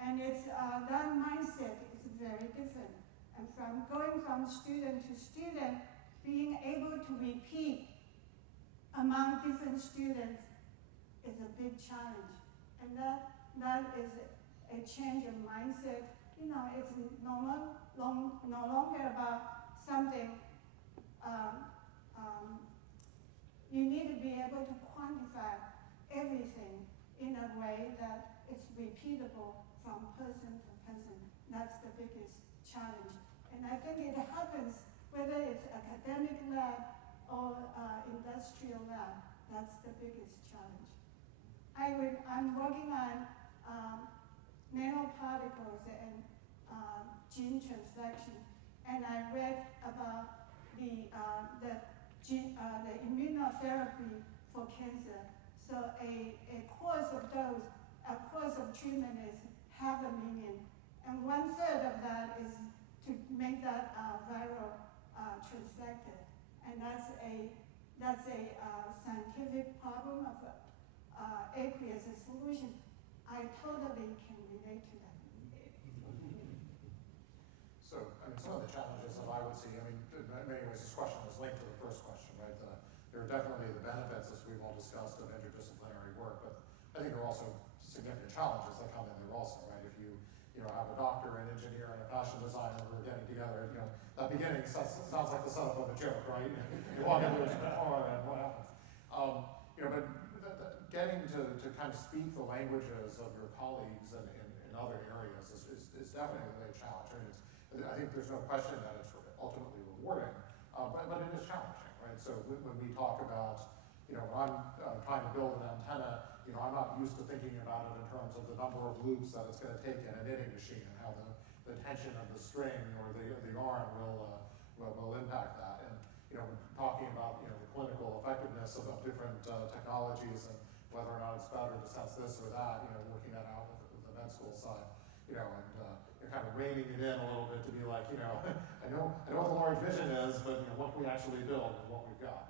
And that mindset is very different. And going from student to student, being able to repeat among different students is a big challenge. And that is a change of mindset. You know, it's no longer about something. You need to be able to quantify everything in a way that it's repeatable from person to person. That's the biggest challenge. And I think it happens whether it's academic lab or industrial lab. That's the biggest challenge. I'm working on nanoparticles and gene transduction, and I read about the immunotherapy for cancer. So a course of treatment is $500,000, and 1/3 of that is to make that viral transfected, and that's a scientific problem of aqueous solution. I totally can relate to that. So, I mean, some of the challenges that I would see, I mean, in many ways, this question is linked to the first question, right? There are definitely the benefits, as we've all discussed, of interdisciplinary work, but I think there are also significant challenges that come in there also, right? If you have a doctor, an engineer, and a fashion designer who are getting together, that beginning sounds like the setup of a joke, right? You walk into a car and what happens? But getting to kind of speak the languages of your colleagues in other areas is definitely a challenge. I think there's no question that it's ultimately rewarding, but it is challenging, right? So when we talk about, when I'm trying to build an antenna, I'm not used to thinking about it in terms of the number of loops that it's going to take in a knitting machine and how the tension of the string or the yarn will impact that. And talking about the clinical effectiveness of different technologies and whether or not it's better to sense this or that, working that out with the med school side, and kind of reining it in a little bit to be like, I know what the large vision is, but what can we actually build with what we've got?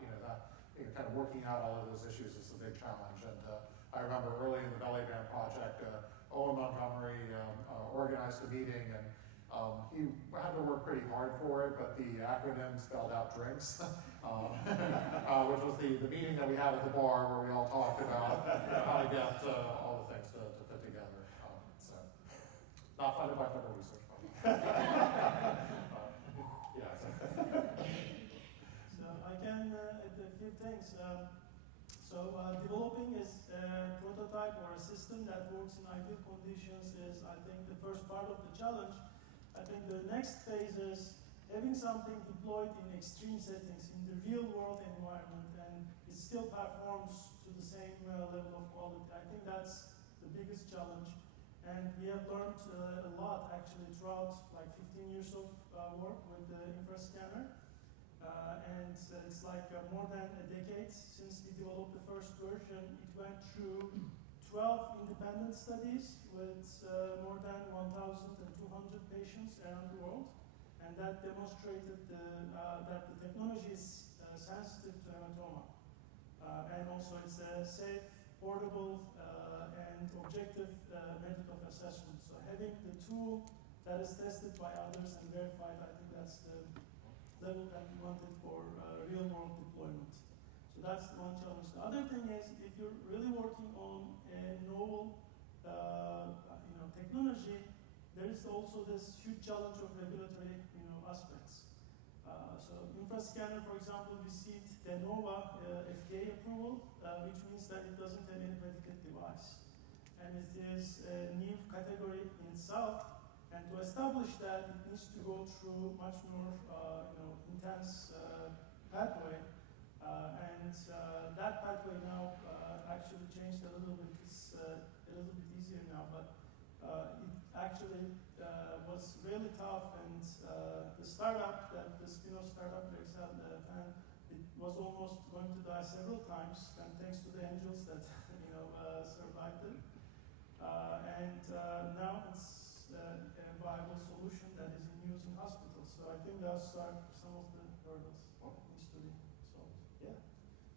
Kind of working out all of those issues is a big challenge. And I remember early in the belly band project, Owen Montgomery organized a meeting, and he had to work pretty hard for it, but the acronym spelled out drinks, which was the meeting that we had at the bar where we all talked about how to get all the things to fit together. So, not funded by federal research. Yeah. So I can add a few things. Developing a prototype or a system that works in ideal conditions is, I think, the first part of the challenge. I think the next phase is having something deployed in extreme settings in the real world environment, and it still performs to the same level of quality. I think that's the biggest challenge. And we have learned a lot actually throughout like 15 years of work with the infrascanner. And it's like more than a decade since we developed the first version. It went through 12 independent studies with more than 1,200 patients around the world. And that demonstrated that the technology is sensitive to hematoma. And also it's a safe, portable, and objective method of assessment. So having the tool that is tested by others and verified, I think that's the level that we wanted for real world deployment. So that's one challenge. The other thing is, if you're really working on a novel technology, there is also this huge challenge of regulatory aspects. So infrascanner, for example, received de novo FDA approval, which means that it doesn't have any predicate device. And it is a new category in itself. And to establish that, it needs to go through much more intense pathway. And that pathway now actually changed a little bit. It's a little bit easier now, but it actually was really tough. And the startup, the spin-off startup, Rexel, it was almost going to die several times. And thanks to the angels that survived it. And now it's a viable solution that is in use in hospitals. So I think those are some of the hurdles that needs to be solved. Yeah.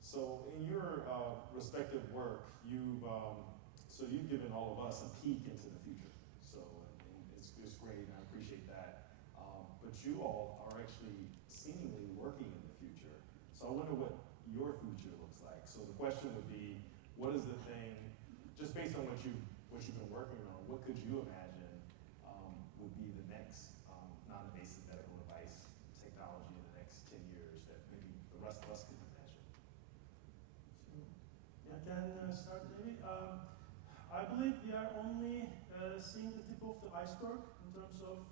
So in your respective work, you've given all of us a peek into the future. So and it's great, and I appreciate that. But you all are actually seemingly working in the future. So I wonder what your future looks like. So the question would be, what is the thing, just based on what what you've been working on, what could you imagine would be the next non-invasive medical device technology in the next 10 years that maybe the rest of us could imagine? Yeah, I can start maybe. I believe we are only seeing the tip of the iceberg in terms of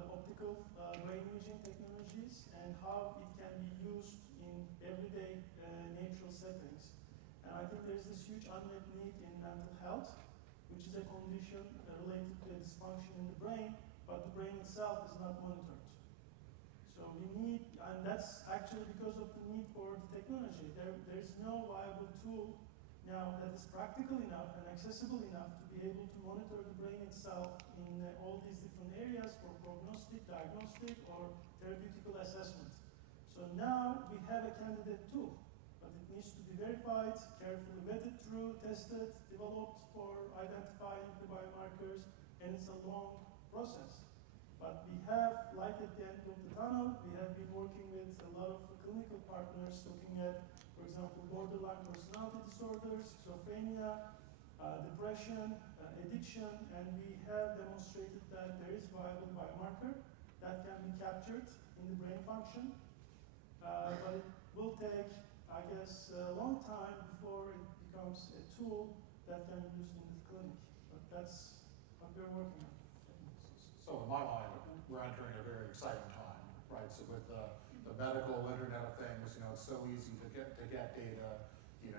the optical brain imaging technologies and how it can be used in everyday natural settings. And I think there's this huge unmet need in mental health, which is a condition related to a dysfunction in the brain, but the brain itself is not monitored. So we need, and that's actually because of the need for the technology. There's no viable tool now that is practical enough and accessible enough to be able to monitor the brain itself in all these different areas for prognostic, diagnostic, or therapeutical assessment. So now we have a candidate tool, but it needs to be verified, carefully vetted through, tested, developed for identifying the biomarkers, and it's a long process. But we have, light at the end of the tunnel. We have been working with a lot of clinical partners looking at, for example, borderline personality disorders, schizophrenia, depression, addiction, and we have demonstrated that there is viable biomarker that can be captured in the brain function. But it will take, I guess, a long time before it becomes a tool that can be used in the clinic. But that's what we're working on. So in my mind, we're entering a very exciting time, right? So with the medical Internet of Things, it's so easy to get data, to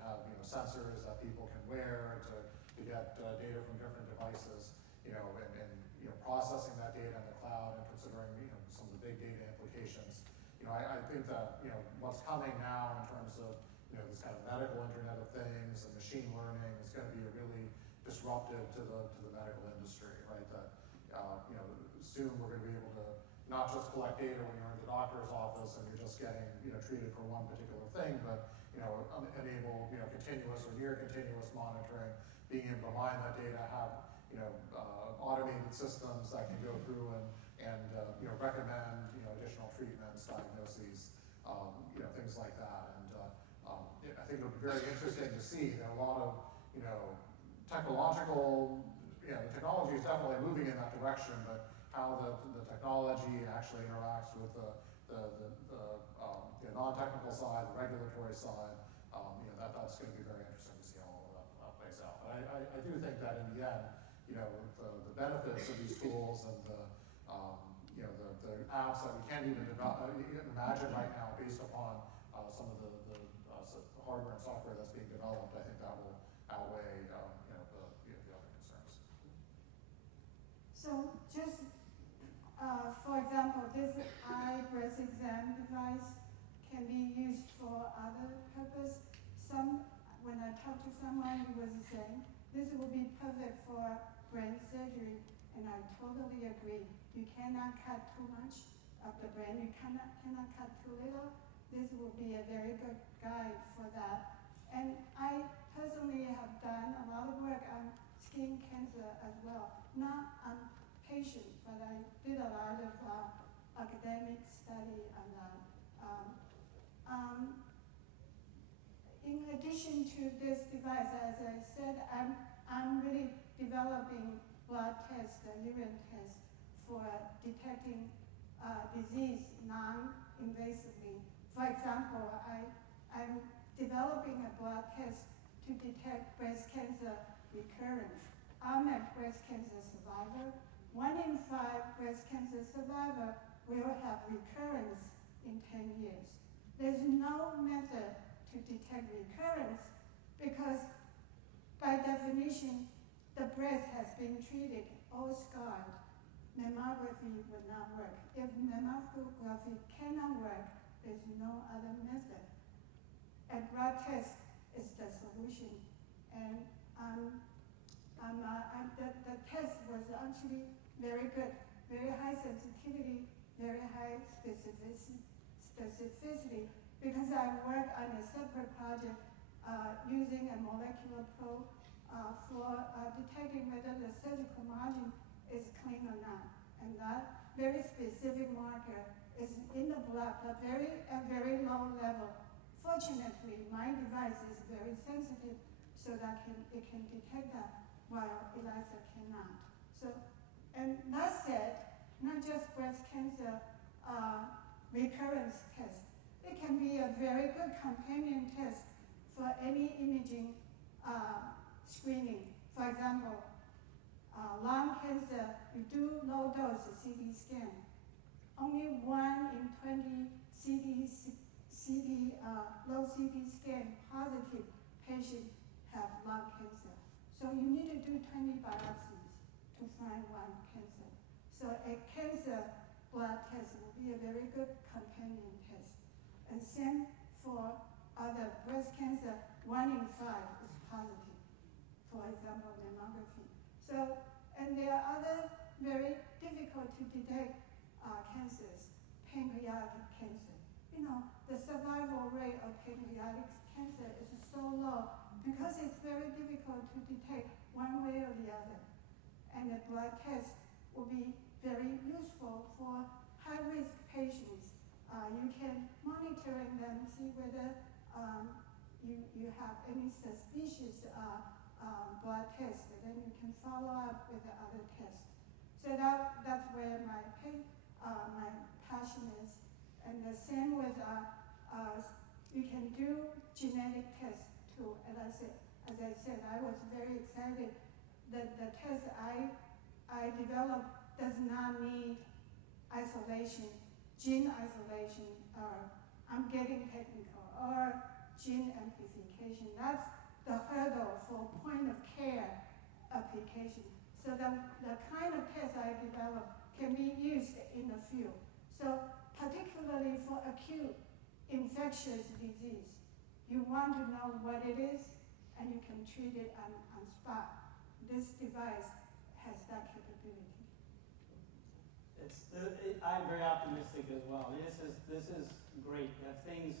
have sensors that people can wear, to get data from different devices, and processing that data in the cloud and considering some of the big data implications. I think that what's coming now in terms of this kind of medical Internet of Things and machine learning is going to be really disruptive to the medical industry, right? That soon we're going to be able to not just collect data when you're in the doctor's office and you're just getting treated for one particular thing, but enable continuous or near continuous monitoring, being able to mine that data, have automated systems that can go through and recommend additional treatments, diagnoses, things like that. And I think it'll be very interesting to see. There are a lot of technological. The technology is definitely moving in that direction, but how the technology actually interacts with the non-technical side, the regulatory side, that's going to be very interesting to see how all of that plays out. But I do think that in the end, the benefits of these tools and the apps that we can't even imagine right now based upon some of the hardware and software that's being developed, I think that will outweigh the other concerns. So just, for example, this eye breast exam device can be used for other purpose. When I talked to someone, he was saying, this will be perfect for brain surgery, and I totally agree. You cannot cut too much of the brain. You cannot cut too little. This will be a very good guide for that. And I personally have done a lot of work on skin cancer as well. Not on patients, but I did a lot of academic study on that. In addition to this device, as I said, I'm really developing blood tests, urine tests for detecting disease non-invasively. For example, I'm developing a blood test to detect breast cancer recurrence. I'm a breast cancer survivor. 1 in 5 breast cancer survivor will have recurrence in 10 years. There's no method to detect recurrence because by definition, the breast has been treated or scarred. Mammography would not work. If mammography cannot work, there's no other method. A blood test is the solution. And the test was actually very good, very high sensitivity, very high specificity, because I work on a separate project using a molecular probe for detecting whether the surgical margin is clean or not. And that very specific marker is in the blood, but at very low level. Fortunately, my device is very sensitive, so that it can detect that. while ELISA cannot. So, and that said, not just breast cancer recurrence test. It can be a very good companion test for any imaging screening. For example, lung cancer, you do low dose CT scan. Only 1 in 20 low CT scan positive patients have lung cancer. So you need to do 20 biopsies to find one cancer. So a cancer blood test will be a very good companion test. And same for other breast cancer, 1 in 5 is positive. For example, mammography. So, and there are other very difficult to detect cancers, pancreatic cancer. You know, the survival rate of pancreatic cancer is so low because it's very difficult to detect one way or the other. And the blood test will be very useful for high-risk patients. You can monitor them, see whether you have any suspicious blood test, and then you can follow up with the other tests. So that's where my passion is. And the same with, you can do genetic tests too. And as I said, I was very excited that the test I developed does not need isolation, gene isolation, or I'm getting technical, or gene amplification. That's the hurdle for point of care application. So the kind of test I developed can be used in the field. So particularly for acute infectious disease, you want to know what it is, and you can treat it on spot. This device has that capability. I'm very optimistic as well. This is great. You have things,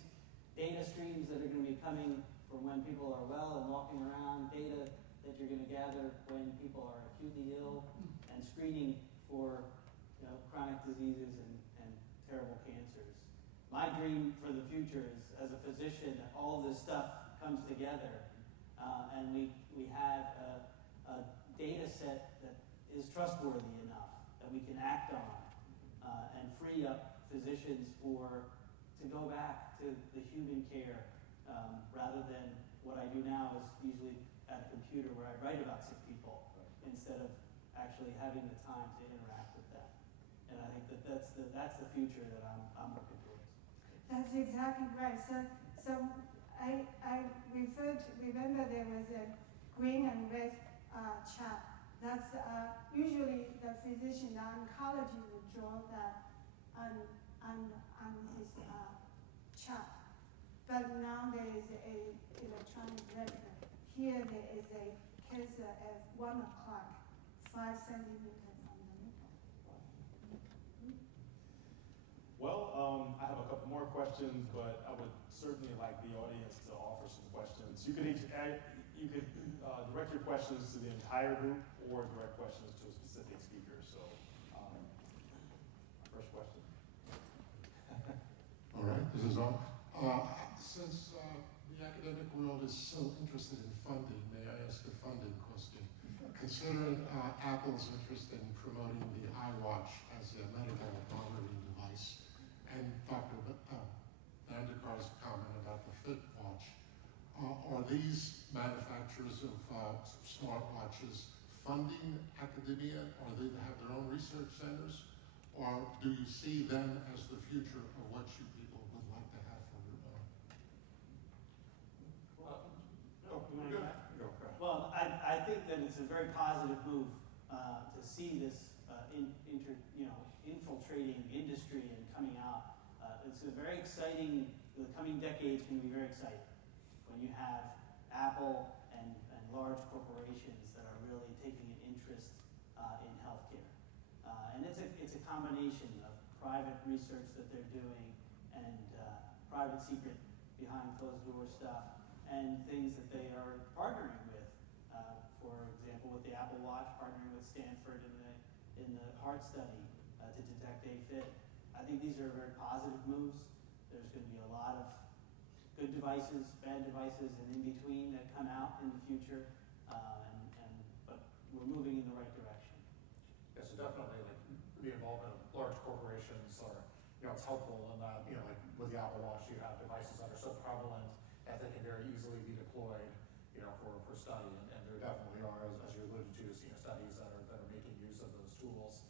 data streams that are going to be coming from when people are well and walking around, data that you're going to gather when people are acutely ill, and screening for chronic diseases and terrible cancers. My dream for the future is, as a physician, that all of this stuff comes together, and we have a data set that is trustworthy enough that we can act on, and free up physicians to go back to the human care, rather than what I do now is usually at a computer where I write about sick people instead of actually having the time to interact with them. And I think that's the future that I'm looking towards. That's exactly right. So I remember there was a green and red chart. That's usually the physician, the oncology would draw that on his chart. But now there is a electronic record. Here there is a cancer at 1 o'clock, 5 centimeters from the nipple. Well, I have a couple more questions, but I would certainly like the audience to offer some questions. You could direct your questions to the entire group or direct questions to a specific speaker. So, first question. All right, this is on. Since the academic world is so interested in funding, may I ask a funding question? Considering Apple's interest in promoting the iWatch as a medical monitoring device, and Dr. Vandekar's comment about the FitWatch, are these manufacturers of smartwatches funding academia, or they have their own research centers, or do you see them as the future of what you people would like to have for your own? Well, I think that it's a very positive move to see this infiltrating industry and coming out. It's a very exciting. The coming decades can be very exciting when you have Apple and large corporations that are really taking an interest in healthcare. And it's a combination of private research that they're doing and private secret behind closed door stuff and things that they are partnering with. For example, with the Apple Watch, partnering with Stanford in the heart study to detect AFib. I think these are very positive moves. There's going to be a lot of good devices, bad devices, and in between that come out in the future. But we're moving in the right direction. Yeah, so definitely, like, the involvement of large corporations are, it's helpful in that, like with the Apple Watch, you have devices that are so prevalent that they can very easily be deployed, for study, and there definitely are, as you alluded to, studies that are making use of those tools.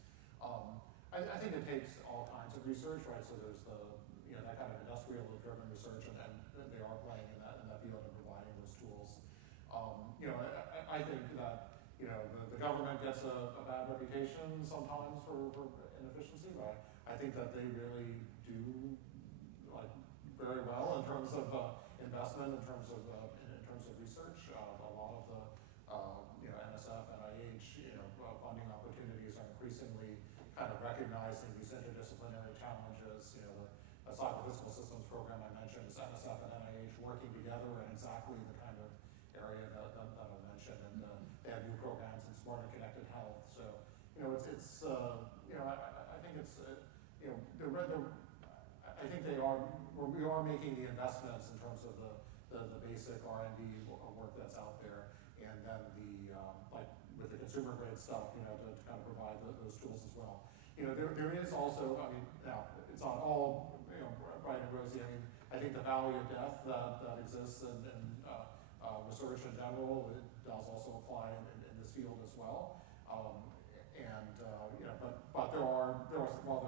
I think it takes all kinds of research, right? So there's that kind of industrial-driven research, and they are playing in that field and providing those tools. I think that the government gets a bad reputation sometimes for inefficiency, but I think that they really do very well in terms of investment, in terms of research. A lot of the NSF, NIH, funding opportunities are increasingly kind of recognizing these interdisciplinary challenges. The Psychophysical Systems program I mentioned is NSF and NIH working together in exactly the kind of area that I mentioned, and they have new programs in smart and connected health. So, I think it's, I think it's, I think we are making the investments in terms of the basic R&D work that's out there, and then with the consumer grade stuff, to kind of provide those tools as well. There is also, now it's not all, bright and rosy. I think the valley of death that exists in research in general, it does also apply in this field as well. But there are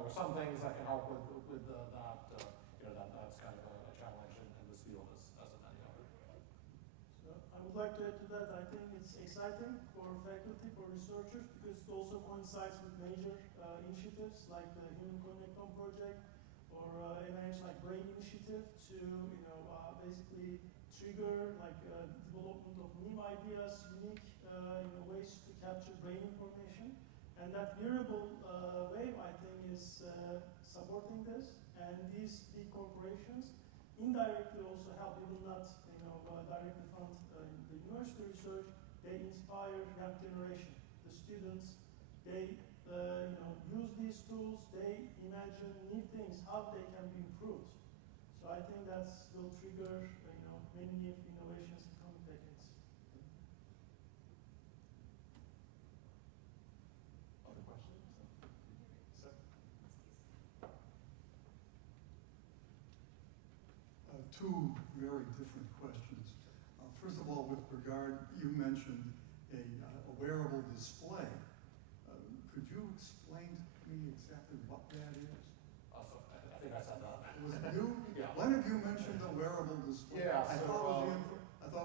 some things that can help with that. That's kind of a challenge in this field as in many others. So I would like to add to that. I think it's exciting for faculty, for researchers, because it also coincides with major initiatives like the Human Connectome project or NIH Brain Initiative to basically trigger development of new ideas, unique ways to capture brain information. And that wearable wave, I think, is supporting this. And these big corporations indirectly also help, even not directly fund the university research. They inspire young generation, the students. They use these tools. They imagine new things, how they can be improved. So I think that will trigger many new innovations in coming decades. Other questions? Sir? Two very different questions. First of all, with regard, you mentioned a wearable display. Could you explain to me exactly what that is? So I think I said that. Was it you? Yeah. One of you mentioned a wearable display. Yeah, I so, thought it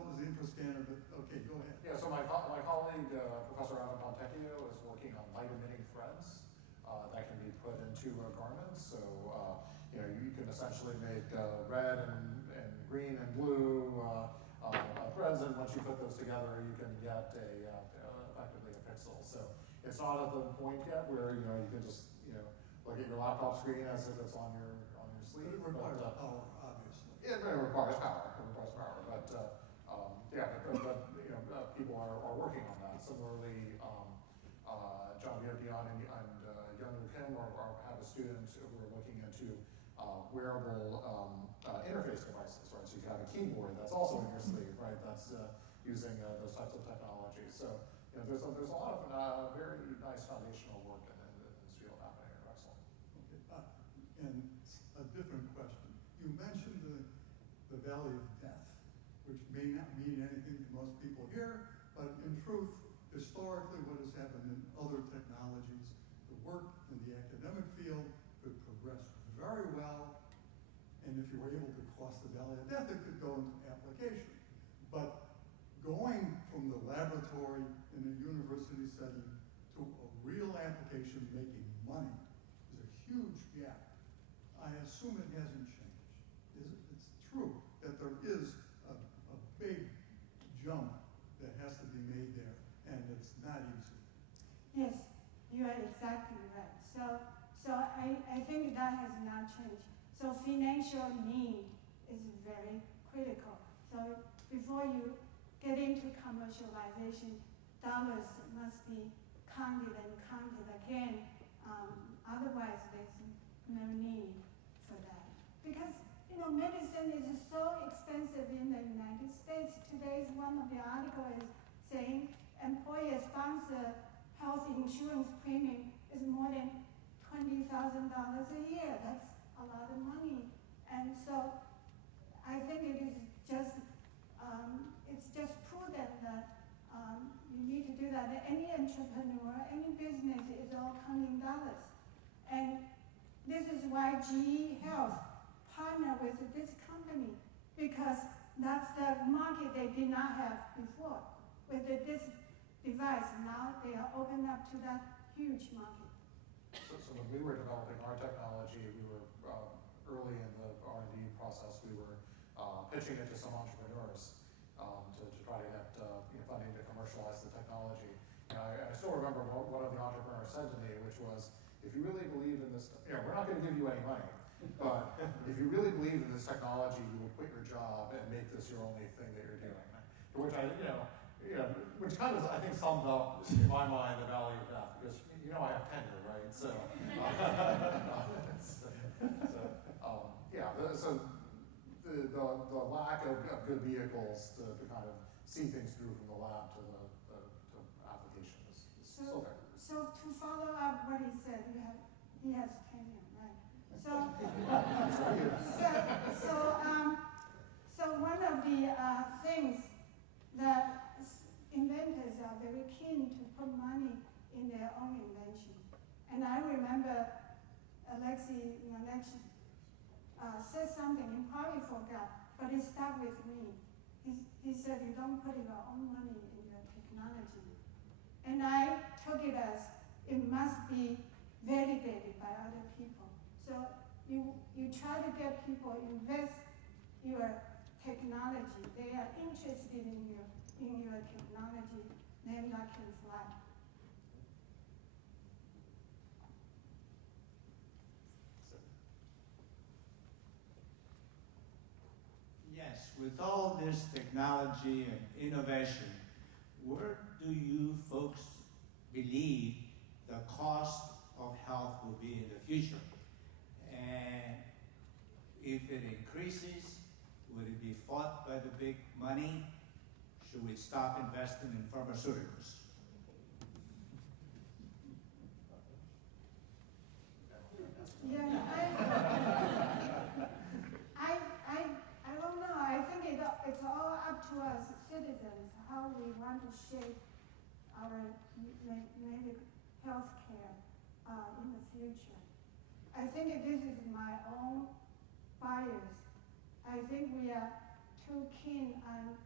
was the infrascanner, but okay, go ahead. Yeah, so my colleague, Professor Adam Pontecchio, is working on light-emitting threads that can be put into garments. So, you can essentially make red and green and blue threads, and once you put those together, you can get effectively a pixel. So it's not at the point yet where you can just look at your laptop screen as if it's on your sleeve. It requires power, obviously. It requires power. But people are working on that. Similarly, John Bion and Young Kim have a student who are looking into wearable interface devices, right? So you can have a keyboard that's also in your sleeve, right? That's using those types of technologies. So there's a lot of very nice foundational work in this field happening at Drexel. Okay. And a different question. You mentioned the valley of death, which may not mean anything to most people here, but in truth, historically, what has happened in other technologies, the work in the academic field could progress very well, and if you were able to cross the valley of death, it could go into application. But going from the laboratory in a university setting to a real application making money is a huge gap. I assume it hasn't changed. It's true that there is a big jump that has to be made there, and it's not easy. Yes, you are exactly right. So I think that has not changed. So financial need is very critical. So before you get into commercialization, dollars must be counted and counted again. Otherwise, there's no need for that. Because medicine is so expensive in the United States. Today's one of the articles is saying employer-sponsored health insurance premium is more than $20,000 a year. That's a lot of money. And so I think it is just, it's just prudent that you need to do that. Any entrepreneur, any business is all counting dollars. And this is why GE Health partnered with this company, because that's the market they did not have before. With this device, now they are open up to that huge market. So when we were developing our technology, we were early in the R&D process. We were pitching it to some entrepreneurs to try to get funding to commercialize the technology. And I still remember what one of the entrepreneurs said to me, which was, if you really believe in this, we're not going to give you any money, but if you really believe in this technology, you will quit your job and make this your only thing that you're doing. To which which kind of, I think, summed up in my mind the value of death, because I have tenure, right? So, the lack of good vehicles to kind of see things through from the lab to the application is still there. So to follow up what he said, he has tenure, right? So one of the things that inventors are very keen to put money in their own invention. And I remember Alexei said something, he probably forgot, but it stuck with me. He said, you don't put your own money in your technology. And I took it as it must be validated by other people. So you try to get people invest your technology. They are interested in your technology, then that can fly. Yes, with all this technology and innovation, where do you folks believe the cost of health will be in the future? And if it increases, would it be fought by the big money? Should we stop investing in pharmaceuticals? Yeah, I don't know. I think it's all up to us citizens how we want to shape our medical health care in the future. I think this is my own bias. I think we are too keen on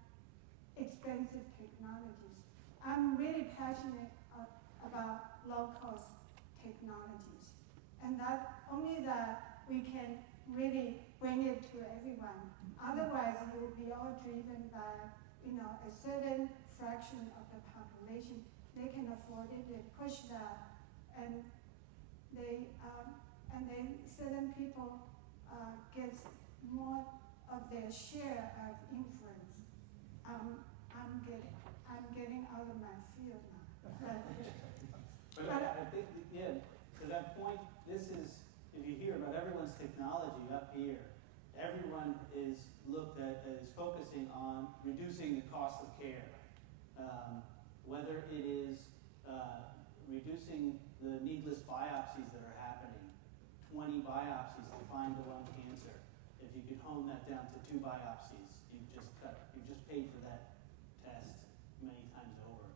expensive technologies. I'm really passionate about low-cost technologies, and that only that we can really bring it to everyone. Otherwise, it will be all driven by a certain fraction of the population. They can afford it. They push that, and then certain people get more of their share of influence. I'm getting out of my field now. But I think, to that point, this is, if you hear about everyone's technology up here, everyone is focusing on reducing the cost of care. Whether it is reducing the needless biopsies that are happening, 20 biopsies to find the lung cancer. If you could hone that down to 2 biopsies, you've just paid for that test many times over.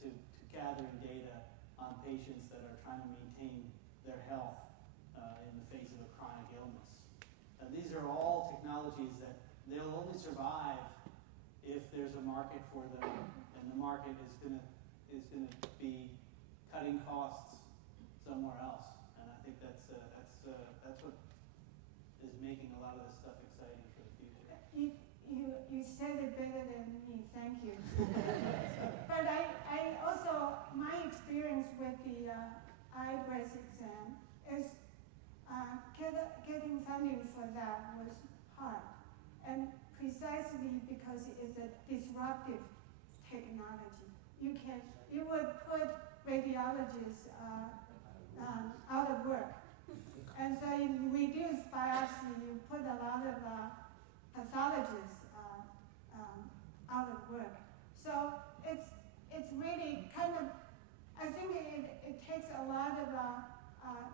To gathering data on patients that are trying to maintain their health in the face of a chronic illness. These are all technologies that they'll only survive if there's a market for them, and the market is going to be cutting costs somewhere else. And I think that's what is making a lot of this stuff exciting for the future. You said it better than me, thank you. But I also, my experience with the eye breast exam is getting funding for that was hard. And precisely because it is a disruptive technology. You would put radiologists out of work. And so you reduce biopsy, you put a lot of pathologists out of work. So lot of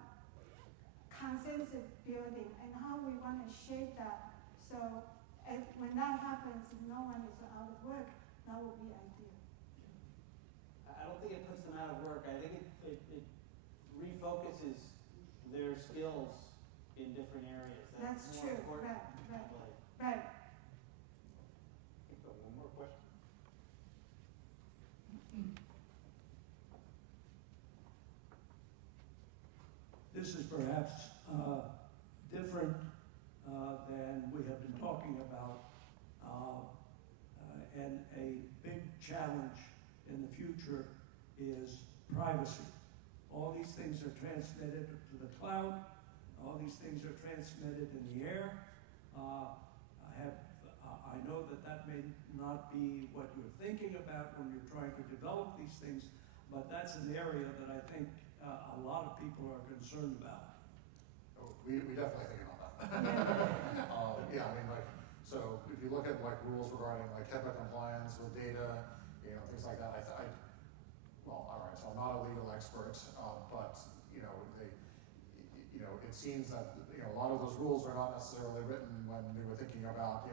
consensus building and how we want to shape that. So when that happens, if no one is out of work, that would be ideal. I don't think it puts them out of work. I think it refocuses their skills in different areas. That's more true, important, right, I right. believe. Right. We've got one more question. This is perhaps different than we have been talking about, and a big challenge in the future is privacy. All these things are transmitted to the cloud. All these things are transmitted in the air. I know that may not be what you're thinking about when you're trying to develop these things, but that's an area that I think a lot of people are concerned about. Oh, we definitely think about that. Yeah, I mean, like, so if you look at like rules regarding like HIPAA compliance with data, you know, things like that, well, all right, so I'm not a legal expert, but you know, it seems that a lot of those rules were not necessarily written when they were thinking about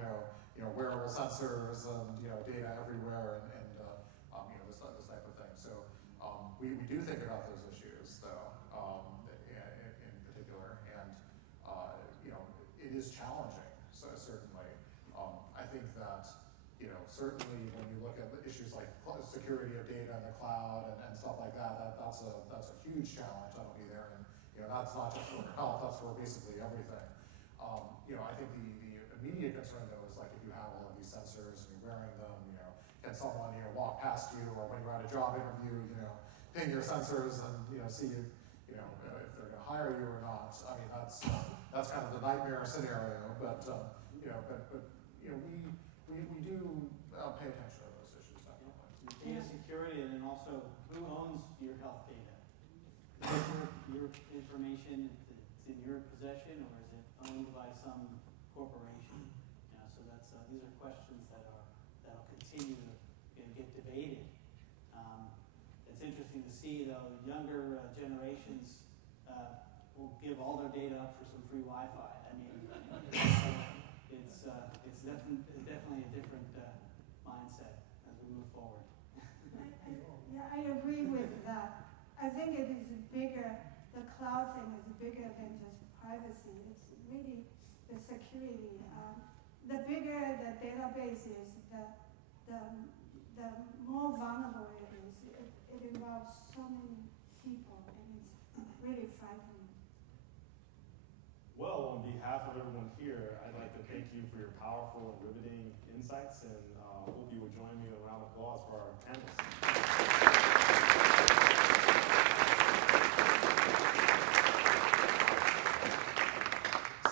wearable sensors and data everywhere and this type of thing. So we do think about those issues though, in particular, and it is challenging. So certainly, I think that certainly when you look at issues like security of data in the cloud and stuff like that, that's a huge challenge that'll be there, and that's not just for health, that's for basically everything. I think the immediate concern though is like if you have all of these sensors and you're wearing them, can someone walk past you, or when you're at a job interview, ping your sensors and see if they're going to hire you or not. I mean that's kind of the nightmare scenario, but we do pay attention to those issues definitely. Data security, and then also who owns your health data? Is your information, it's in your possession, or is it owned by some corporation? So these are questions that'll continue to get debated. It's interesting to see though younger generations will give all their data up for some free Wi-Fi. I mean, it's definitely a different mindset as we move forward. I agree with that. I think it is bigger, the cloud thing is bigger than just privacy. It's really the security. The bigger the database is, the more vulnerable it is. It involves so many people, and it's really frightening. Well, on behalf of everyone here, I'd like to thank you for your powerful and riveting insights, and hope you will join me in a round of applause for our panelists.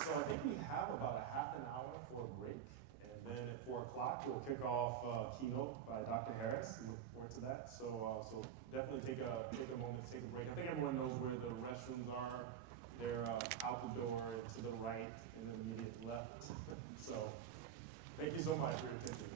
So I think we have about a half an hour for a break, and then at 4 o'clock we'll kick off keynote by Dr. Harris. We look forward to that. So definitely take a moment to take a break. I think everyone knows where the restrooms are. They're out the door to the right and then immediate left. So thank you so much for your attention.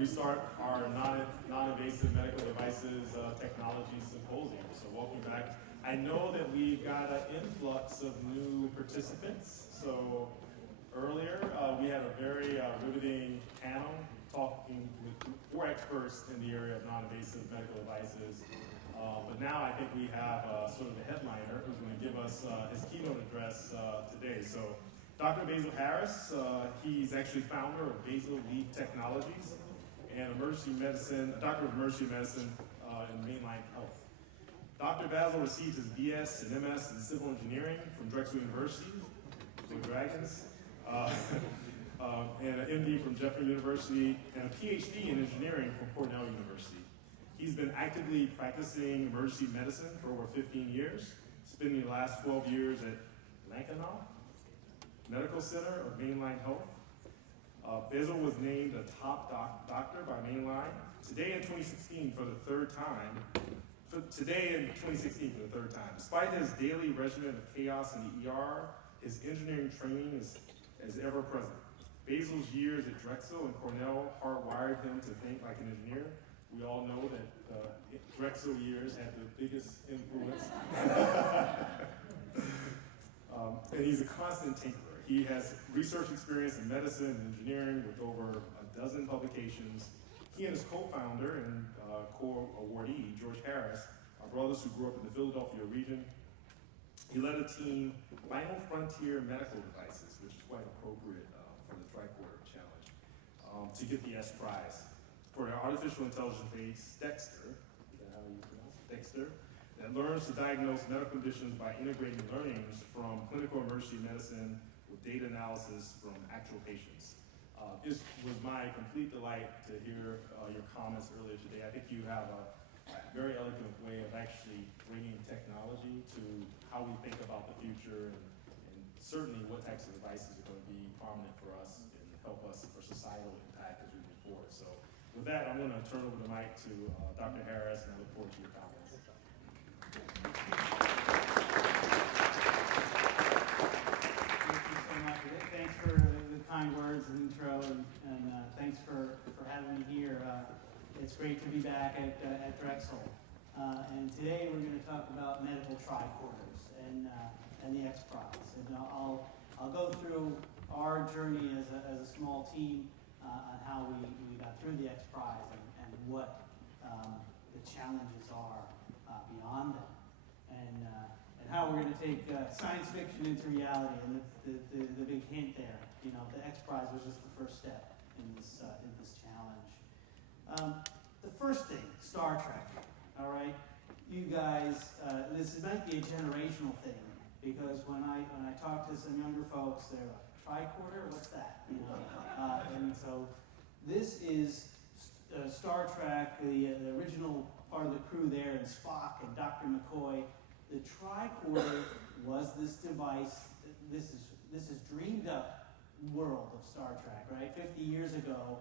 restart our non-invasive medical devices technology symposium. So welcome back. I know that we've got an influx of new participants. So earlier, we had a very riveting panel talking with 4 experts in the area of non-invasive medical devices. But now I think we have sort of the headliner who's going to give us his keynote address today. So Dr. Basil Harris, he's actually founder of Basil Leaf Technologies and emergency medicine, a doctor of emergency medicine in mainline health. Dr. Basil received his BS and MS in civil engineering from Drexel University, go Dragons, and an MD from Jeffrey University, and a PhD in engineering from Cornell University. He's been actively practicing emergency medicine for over 15 years, spending the last 12 years at Lankenau Medical Center of Mainline Health. Basil was named a top doctor by Mainline. Today in 2016 for the third time. Despite his daily regimen of chaos in the ER, his engineering training is ever present. Basil's years at Drexel and Cornell hardwired him to think like an engineer. We all know that Drexel years had the biggest influence. And he's a constant tinkerer. He has research experience in medicine and engineering with over a dozen publications. He and his co-founder and co-awardee, George Harris, are brothers who grew up in the Philadelphia region. He led a team, Final Frontier Medical Devices, which is quite appropriate for the Tricorder Challenge, to get the S Prize for their artificial intelligence-based Dexter, is that how you pronounce it? Dexter, that learns to diagnose medical conditions by integrating learnings from clinical emergency medicine with data analysis from actual patients. This was my complete delight to hear your comments earlier today. I think you have a very elegant way of actually bringing technology to how we think about the future and certainly what types of devices are going to be prominent for us and help us for societal impact as we move forward. So with that, I'm going to turn over the mic to Dr. Harris, and I look forward to your comments. Thank you so much. Thanks for the kind words and intro, and thanks for having me here. It's great to be back at Drexel. And today we're going to talk about medical tricorders and the X Prize. And I'll go through our journey as a small team on how we got through the X Prize and what the challenges are beyond them. And how we're going to take science fiction into reality. And the big hint there, the X Prize was just the first step in this challenge. The first thing, Star Trek. All right, you guys, this might be a generational thing because when I talk to some younger folks, they're like, tricorder, what's that? And so this is Star Trek, the original part of the crew there, and Spock and Dr. McCoy. The tricorder was this device. This is dreamed up world of Star Trek, right? 50 years ago,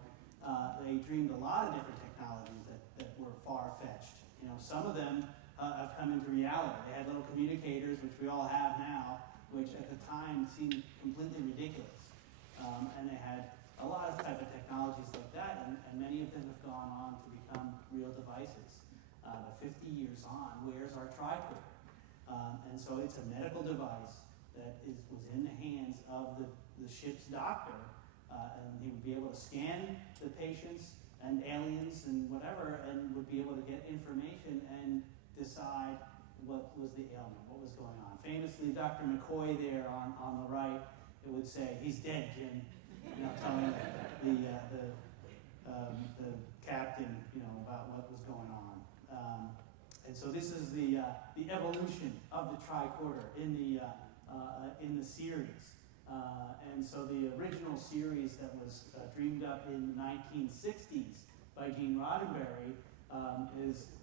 they dreamed a lot of different technologies that were far-fetched. Some of them have come into reality. They had little communicators, which we all have now, which at the time seemed completely ridiculous. And they had a lot of type of technologies like that, and many of them have gone on to become real devices. But 50 years on, where's our tricorder? And so it's a medical device that was in the hands of the ship's doctor, and he would be able to scan the patients and aliens and whatever, and would be able to get information and decide what was the ailment, what was going on. Famously, Dr. McCoy there on the right, it would say, "He's dead, Jim," telling the captain, about what was going on. And so this is the evolution of the tricorder in the series. And so the original series that was dreamed up in the 1960s by Gene Roddenberry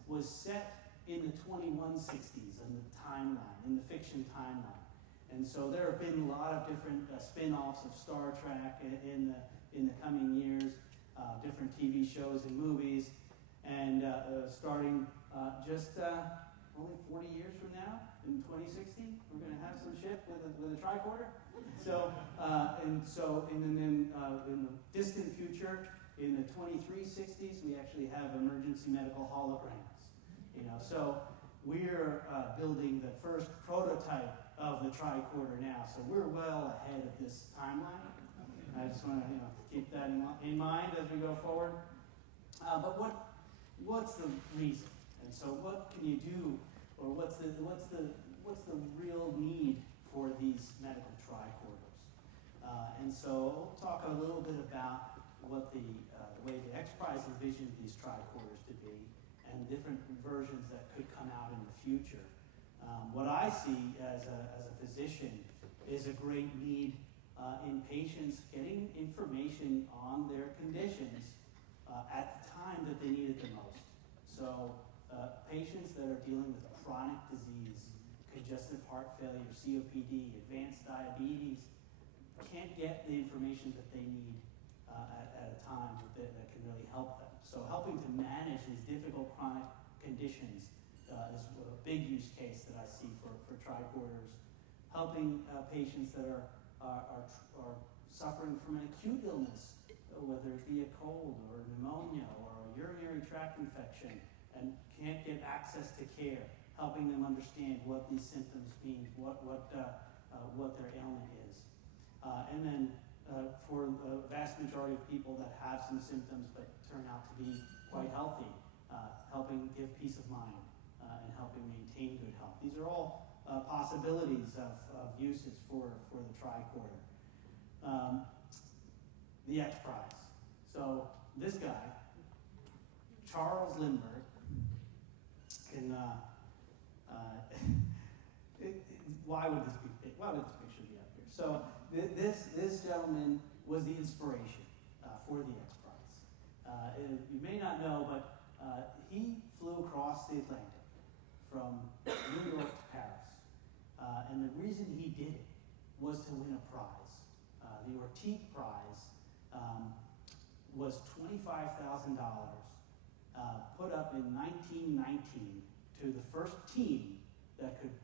was set in the 2160s in the timeline, in the fiction timeline. And so there have been a lot of different spin-offs of Star Trek in the coming years, different TV shows and movies, and starting just only 40 years from now, in 2060, we're going to have some ship with a tricorder. So, in the distant future, in the 2360s, we actually have emergency medical holograms. So we're building the first prototype of the tricorder now. So we're well ahead of this timeline. I just want to keep that in mind as we go forward. But what's the reason? And so what can you do, or what's the real need for these medical tricorders? And so we'll talk a little bit about what the way the XPRIZE envisioned these tricorders to be, and different versions that could come out in the future. What I see as a physician is a great need in patients getting information on their conditions at the time that they need it the most. So patients that are dealing with a chronic disease, congestive heart failure, COPD, advanced diabetes, can't get the information that they need at a time that can really help them. So helping to manage these difficult chronic conditions is a big use case that I see for tricorders. Helping patients that are suffering from an acute illness, whether it be a cold or pneumonia or a urinary tract infection, and can't get access to care, helping them understand what these symptoms mean, what their ailment is. And then for the vast majority of people that have some symptoms but turn out to be quite healthy, helping give peace of mind and helping maintain good health. These are all possibilities of uses for the tricorder. The XPRIZE. So this guy, Charles Lindbergh, can why would this picture be up here? So this gentleman was the inspiration for the XPRIZE. You may not know, but he flew across the Atlantic from New York to Paris. And the reason he did it was to win a prize. The Ortiz Prize was $25,000 put up in 1919 to the first team that could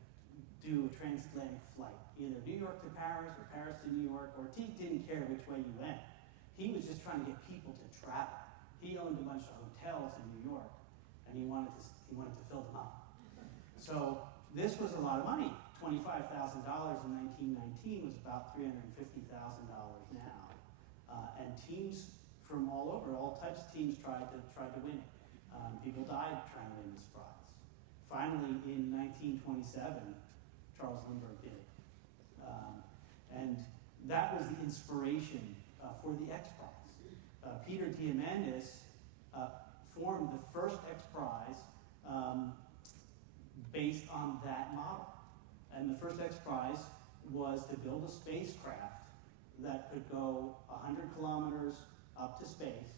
do a transatlantic flight, either New York to Paris or Paris to New York. Ortiz didn't care which way you went. He was just trying to get people to travel. He owned a bunch of hotels in New York, and he wanted to fill them up. So this was a lot of money. $25,000 in 1919 was about $350,000 now. And teams from all over, all types of teams tried to win it. People died trying to win this prize. Finally, in 1927, Charles Lindbergh did it. And that was the inspiration for the XPRIZE. Peter Diamandis formed the first XPRIZE based on that model. And the first XPRIZE was to build a spacecraft that could go 100 kilometers up to space,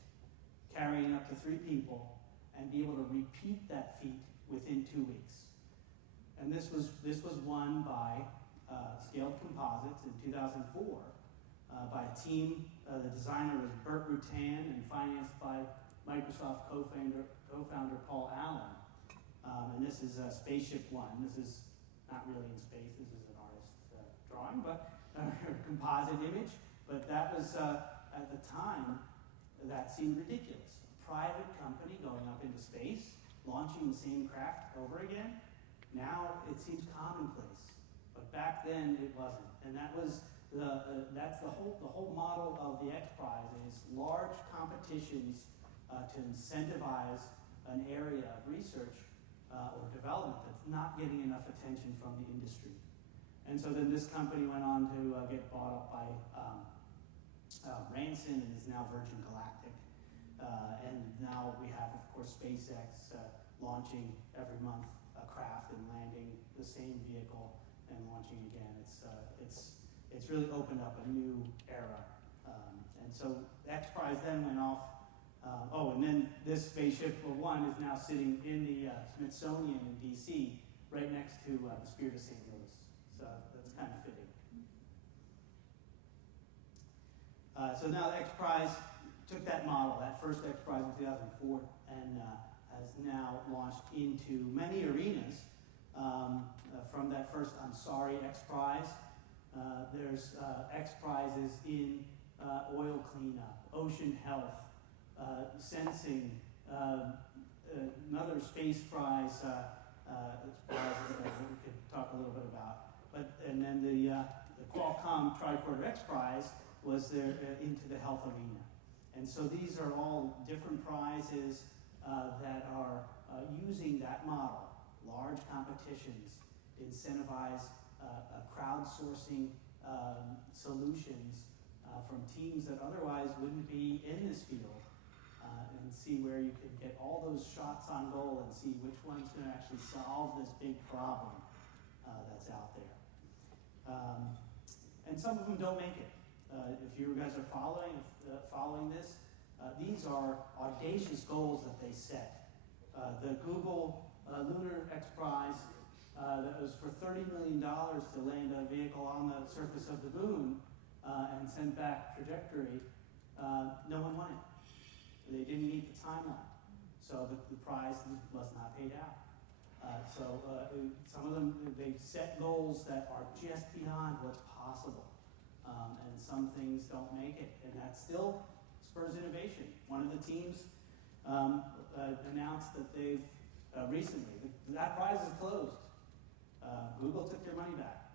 carrying up to 3 people, and be able to repeat that feat within 2 weeks. And this was won by Scaled Composites in 2004 by a team. The designer was Burt Rutan and financed by Microsoft co-founder Paul Allen. And this is Spaceship One. This is not really in space. This is an artist's drawing, but composite image. But that was at the time that seemed ridiculous. A private company going up into space, launching the same craft over again. Now it seems commonplace, but back then it wasn't. And that's the whole model of the XPRIZE is large competitions to incentivize an area of research or development that's not getting enough attention from the industry. And so then this company went on to get bought up by Branson and is now Virgin Galactic. And now we have, of course, SpaceX launching every month a craft and landing the same vehicle and launching again. It's really opened up a new era. And so XPRIZE then went off. And then this Spaceship One is now sitting in the Smithsonian in DC, right next to the Spirit of St. Louis. So that's kind of fitting. So now the XPRIZE took that model, that first XPRIZE in 2004, and has now launched into many arenas. From that first Ansari XPRIZE, there's XPRIZes in oil cleanup, ocean health, sensing, another space prize, prizes that we could talk a little bit about. And then the Qualcomm Tricorder X Prize was there into the health arena. And so these are all different prizes that are using that model. Large competitions incentivize crowdsourcing solutions from teams that otherwise wouldn't be in this field, and see where you can get all those shots on goal and see which one's going to actually solve this big problem that's out there. And some of them don't make it. If you guys are following this, these are audacious goals that they set. The Google Lunar X Prize that was for $30 million to land a vehicle on the surface of the moon and send back trajectory, no one won it. They didn't meet the timeline, so the prize was not paid out. Some of them, they set goals that are just beyond what's possible, and some things don't make it, and that still spurs innovation. One of the teams announced that they've recently, that prize is closed. Google took their money back,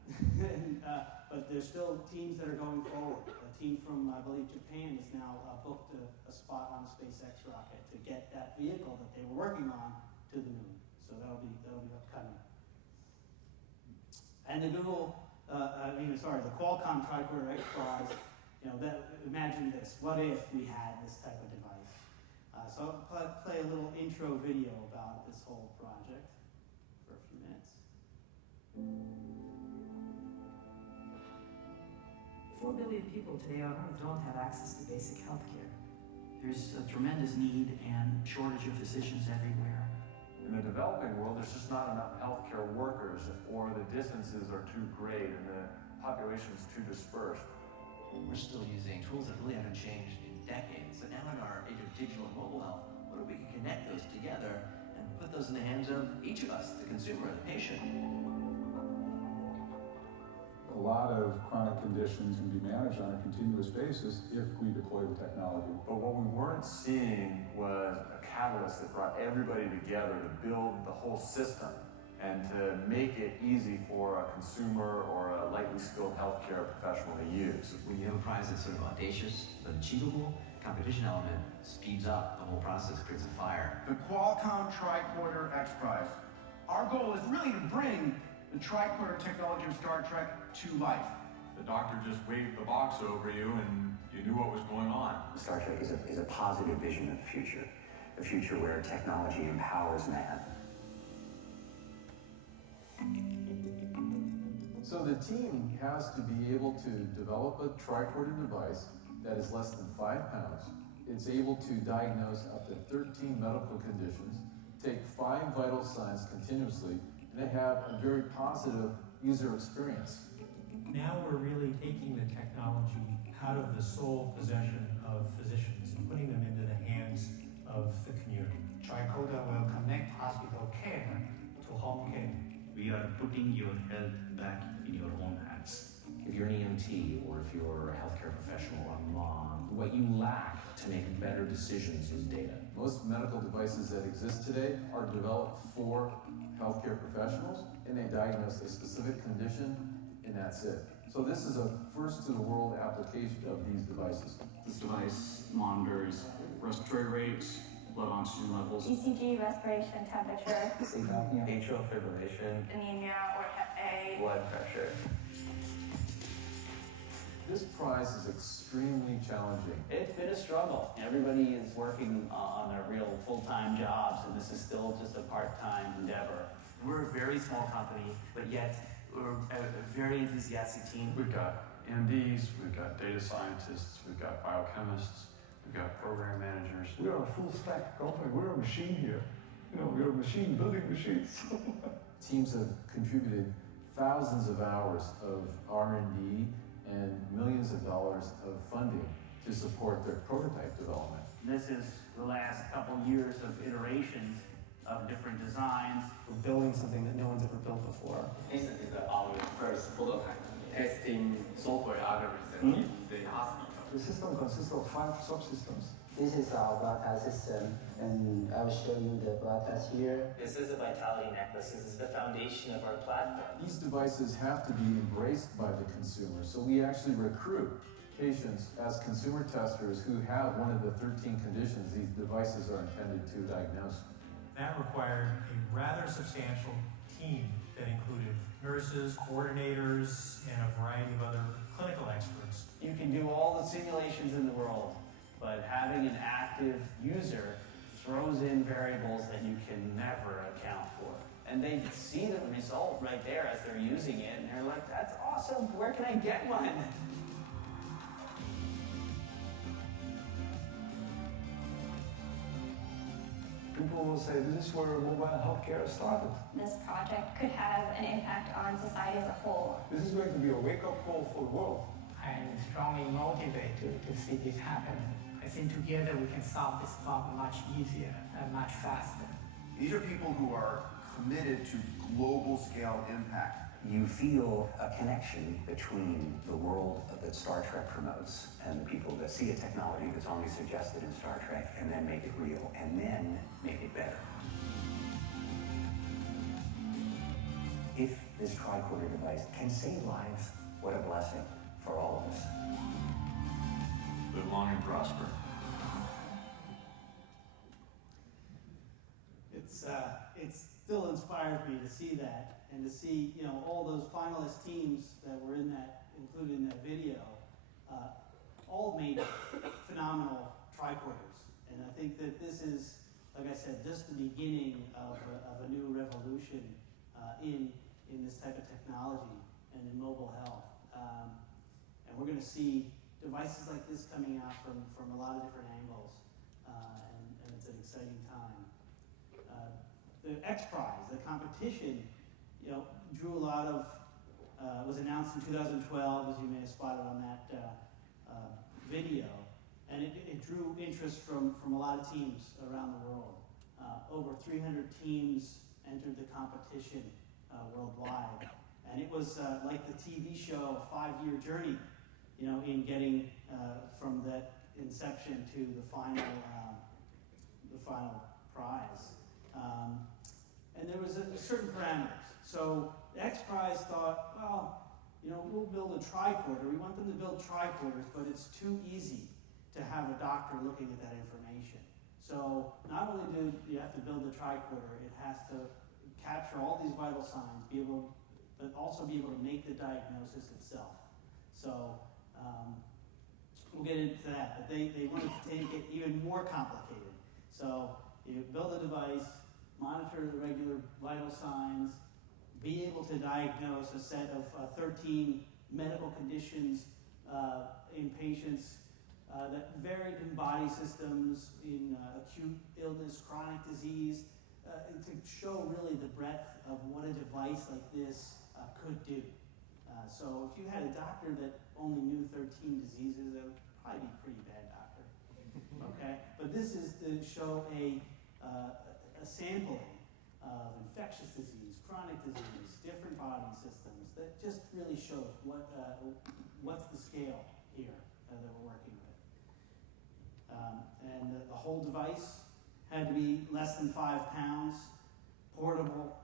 but there's still teams that are going forward. A team from, I believe, Japan has now booked a spot on a SpaceX rocket to get that vehicle that they were working on to the moon. So that'll be upcoming. And the the Qualcomm Tricorder X Prize, imagine this, what if we had this type of device? So I'll play a little intro video about this whole project for a few minutes. 4 billion people today on Earth don't have access to basic health care. There's a tremendous need and shortage of physicians everywhere. In the developing world, there's just not enough healthcare workers, or the distances are too great and the population is too dispersed. We're still using tools that really haven't changed in decades. So now in our age of digital and mobile health, what if we can connect those together and put those in the hands of each of us, the consumer, the patient? A lot of chronic conditions can be managed on a continuous basis if we deploy the technology. But what we weren't seeing was a catalyst that brought everybody together to build the whole system and to make it easy for a consumer or a lightly skilled healthcare professional to use. When you have a prize that's sort of audacious but achievable, competition element speeds up the whole process, creates a fire. The Qualcomm Tricorder X Prize. Our goal is really to bring the tricorder technology of Star Trek to life. The doctor just waved the box over you and you knew what was going on. Star Trek is a positive vision of the future where technology empowers man. So the team has to be able to develop a tricorder device that is less than 5 pounds. It's able to diagnose up to 13 medical conditions, take 5 vital signs continuously, and have a very positive user experience. Now we're really taking the technology out of the sole possession of physicians and putting them into the hands of the community. Tricorder will connect hospital care to home care. We are putting your health back in your own hands. If you're an EMT or if you're a healthcare professional or a mom, what you lack to make better decisions is data. Most medical devices that exist today are developed for healthcare professionals, and they diagnose a specific condition, and that's it. So this is a first-to-the-world application of these devices. This device monitors respiratory rates, blood oxygen levels, ECG, respiration, temperature, sleep apnea, atrial fibrillation, anemia or Hep A, blood pressure. This prize is extremely challenging. It's been a struggle. Everybody is working on their real full-time jobs, and this is still just a part-time endeavor. We're a very small company, but yet we're a very enthusiastic team. We've got MDs, we've got data scientists, we've got biochemists, we've got program managers. We are a full-stack company. We're a machine here. We're a machine building machines. Teams have contributed thousands of hours of R&D and millions of dollars of funding to support their prototype development. This is the last couple years of iterations of different designs. We're building something that no one's ever built before. This is our first prototype, testing software algorithms in the hospital. The system consists of 5 subsystems. This is our blood test system, and I will show you the blood test here. This is a vitality necklace. This is the foundation of our platform. These devices have to be embraced by the consumer, so we actually recruit patients as consumer testers who have one of the 13 conditions these devices are intended to diagnose. That required a rather substantial team that included nurses, coordinators, and a variety of other clinical experts. You can do all the simulations in the world, but having an active user throws in variables that you can never account for. And they see the result right there as they're using it, and they're like, that's awesome, where can I get one? People will say this is where mobile healthcare started. This project could have an impact on society as a whole. This is going to be a wake-up call for the world. I'm strongly motivated to see this happen. I think together we can solve this problem much easier and much faster. These are people who are committed to global scale impact. You feel a connection between the world that Star Trek promotes and the people that see a technology that's only suggested in Star Trek and then make it real and then make it better. If this tricorder device can save lives, what a blessing for all of us. Live long and prosper. It still inspires me to see that and to see, you know, all those finalist teams that were in that, included in that video, all made phenomenal tricorders. And I think that this is, like I said, just the beginning of a new revolution in this type of technology and in mobile health. And we're going to see devices like this coming out from a lot of different angles, and it's an exciting time. The X Prize, the competition, you know, drew a lot of, was announced in 2012, as you may have spotted on that video, and it drew interest from a lot of teams around the world. Over 300 teams entered the competition worldwide, and it was like the TV show, a 5-year journey, you know, in getting from that inception to the final prize. And there was certain parameters. So the X Prize thought, well, you know, we'll build a tricorder. We want them to build tricorders, but it's too easy to have a doctor looking at that information. So not only do you have to build the tricorder, it has to capture all these vital signs, but also be able to make the diagnosis itself. So we'll get into that, but they wanted to take it even more complicated. So you build a device, monitor the regular vital signs, be able to diagnose a set of 13 medical conditions in patients that varied in body systems, in acute illness, chronic disease, to show really the breadth of what a device like this could do. So if you had a doctor that only knew 13 diseases, that would probably be a pretty bad doctor. Okay, but this is to show a sampling of infectious disease, chronic disease, different body systems that just really shows what's the scale here that we're working with. And the whole device had to be less than 5 pounds, portable,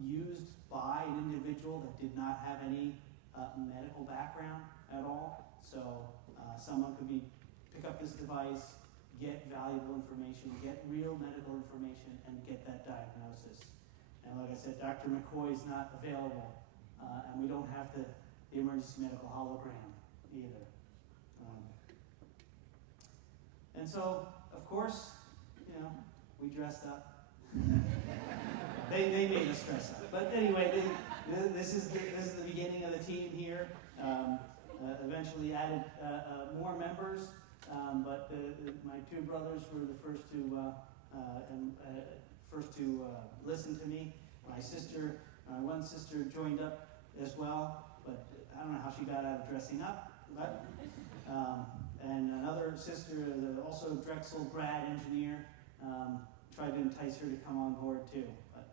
used by an individual that did not have any medical background at all. So someone could pick up this device, get valuable information, get real medical information, and get that diagnosis. And like I said, Dr. McCoy is not available, and we don't have the emergency medical hologram either. And so, of course, you know, we dressed up. They made us dress up. But anyway, this is the beginning of the team here. Eventually added more members. But my 2 brothers were the first to listen to me. My one sister joined up as well, but I don't know how she got out of dressing up. But and another sister, also Drexel grad engineer, tried to entice her to come on board too. But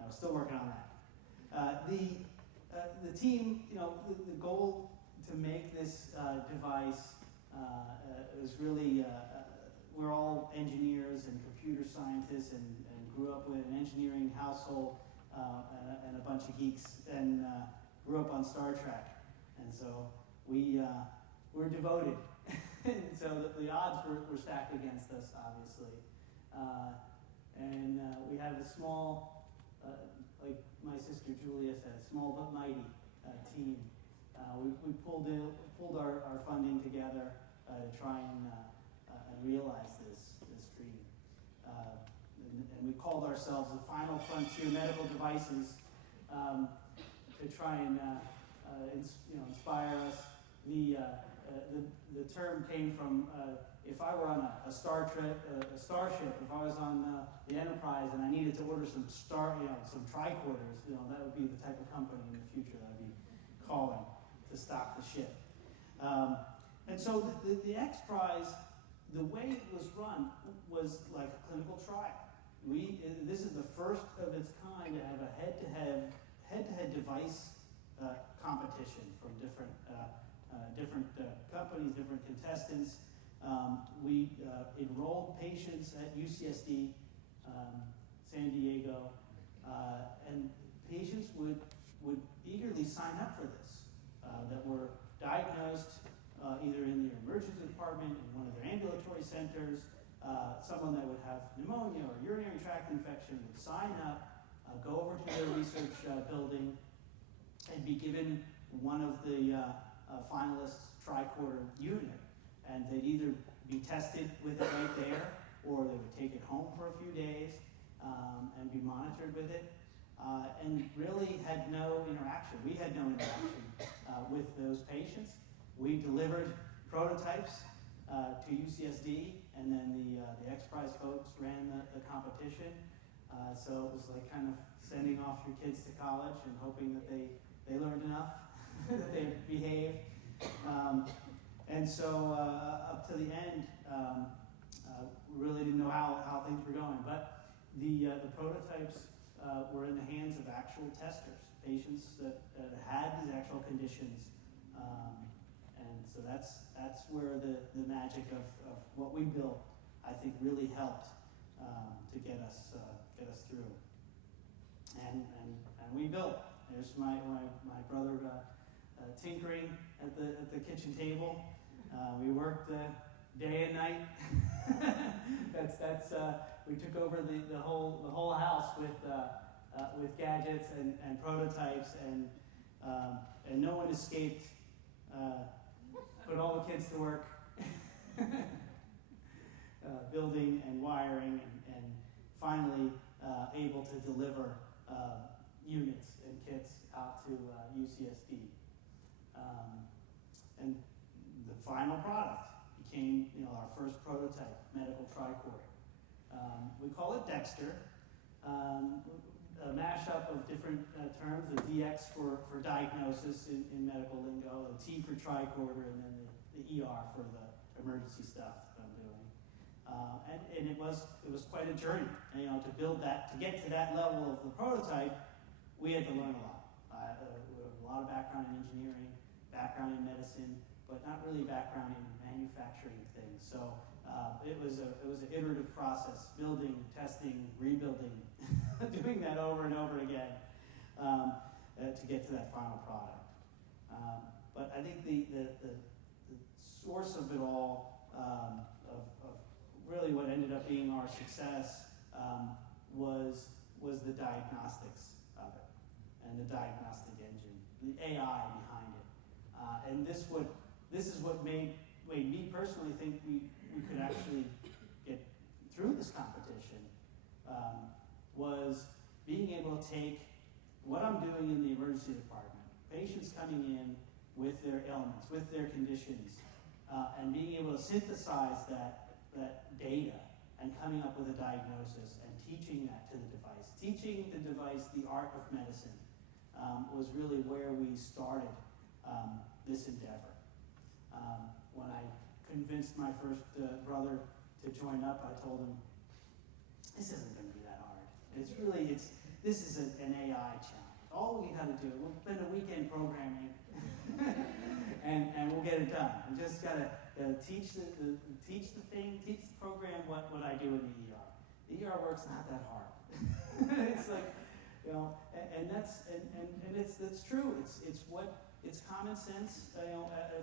I was still working on that. The team, you know, the goal to make this device It was really, we're all engineers and computer scientists and grew up with an engineering household and a bunch of geeks and grew up on Star Trek. And so we're devoted. And so the odds were stacked against us, obviously. And we have a small, like my sister Julia said, small but mighty team. We pulled our funding together to try and realize this dream. And we called ourselves the Final Frontier Medical Devices to try and inspire us. The term came from if I were on a starship, if I was on the Enterprise and I needed to order some tricorders, that would be the type of company in the future that I'd be calling to stock the ship. And so the X Prize, the way it was run was like a clinical trial. This is the first of its kind to have a head-to-head device competition from different companies, different contestants. We enrolled patients at UCSD, San Diego, and patients would eagerly sign up for this, that were diagnosed either in the emergency department, in one of their ambulatory centers, someone that would have pneumonia or urinary tract infection would sign up, go over to their research building, and be given one of the finalists' tricorder unit. And they'd either be tested with it right there, or they would take it home for a few days and be monitored with it, and really had no interaction. We had no interaction with those patients. We delivered prototypes to UCSD, and then the X Prize folks ran the competition. So it was like kind of sending off your kids to college and hoping that they learned enough, that they behaved. And so up to the end, we really didn't know how things were going. But the prototypes were in the hands of actual testers, patients that had these actual conditions. And so that's where the magic of what we built, I think, really helped to get us through. And we built. There's my brother tinkering at the kitchen table. We worked day and night. We took over the whole house with gadgets and prototypes, and no one escaped. Put all the kids to work, building and wiring, and finally able to deliver units and kits out to UCSD. And the final product became our first prototype medical tricorder. We call it Dexter, a mashup of different terms, the DX for diagnosis in medical lingo, the T for tricorder, and then the ER for the emergency stuff that I'm doing. And it was quite a journey. And, to build that, to get to that level of the prototype, we had to learn a lot. We have a lot of background in engineering, background in medicine, but not really background in manufacturing things. So it was an iterative process: building, testing, rebuilding, doing that over and over again to get to that final product. But I think the source of it all, of really what ended up being our success, was the diagnostics of it, and the diagnostic engine, the AI behind it. And this is what made me personally think we could actually get through this competition, was being able to take what I'm doing in the emergency department, patients coming in with their ailments, with their conditions, and being able to synthesize that data and coming up with a diagnosis and teaching that to the device. Teaching the device the art of medicine was really where we started this endeavor. When I convinced my first brother to join up, I told him, this isn't going to be that hard. This is an AI challenge. all we gotta do, we'll spend a weekend programming and we'll get it done. We just gotta teach the program what I do in the ER. The ER work's not that hard. It's like, you know, and it's true. It's common sense.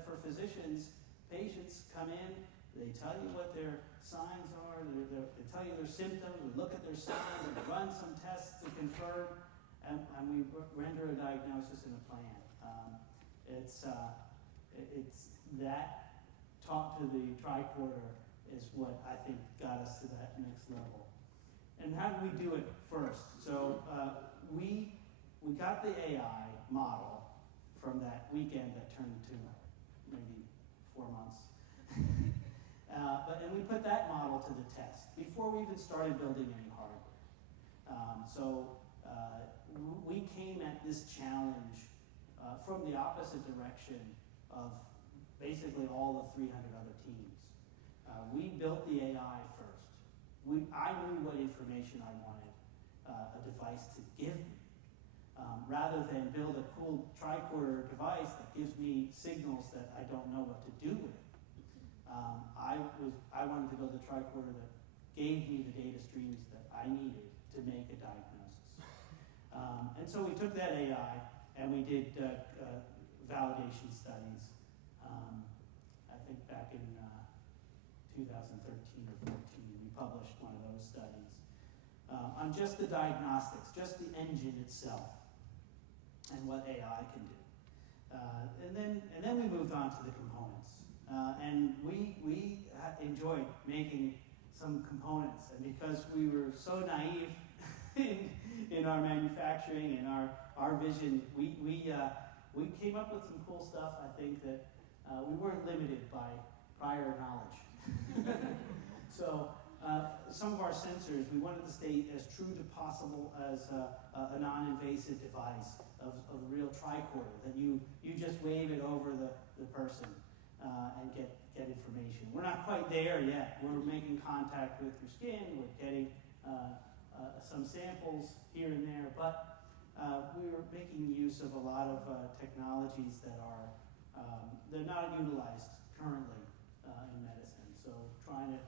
For physicians, patients come in, they tell you what their signs are, they tell you their symptoms, we look at their signs, we run some tests to confirm, and we render a diagnosis and a plan. It's that talk to the tricorder is what I think got us to that next level. And how did we do it first? So we got the AI model from that weekend that turned into maybe 4 months. And we put that model to the test before we even started building any hardware. We came at this challenge from the opposite direction of basically all the 300 other teams. We built the AI first. I knew what information I wanted a device to give me. Rather than build a cool tricorder device that gives me signals that I don't know what to do with. I wanted to build a tricorder that gave me the data streams that I needed to make a diagnosis. And so we took that AI and we did validation studies. I think back in 2013 or 14, we published one of those studies on just the diagnostics, just the engine itself, and what AI can do. And then we moved on to the components. And we enjoyed making some components. And because we were so naive in our manufacturing and our vision, we came up with some cool stuff. I think that we weren't limited by prior knowledge. So some of our sensors, we wanted to stay as true to possible as a non-invasive device of a real tricorder, that you just wave it over the person and get information. We're not quite there yet. We're making contact with your skin. We're getting some samples here and there, but we were making use of a lot of technologies that are they're not utilized currently in medicine. So trying to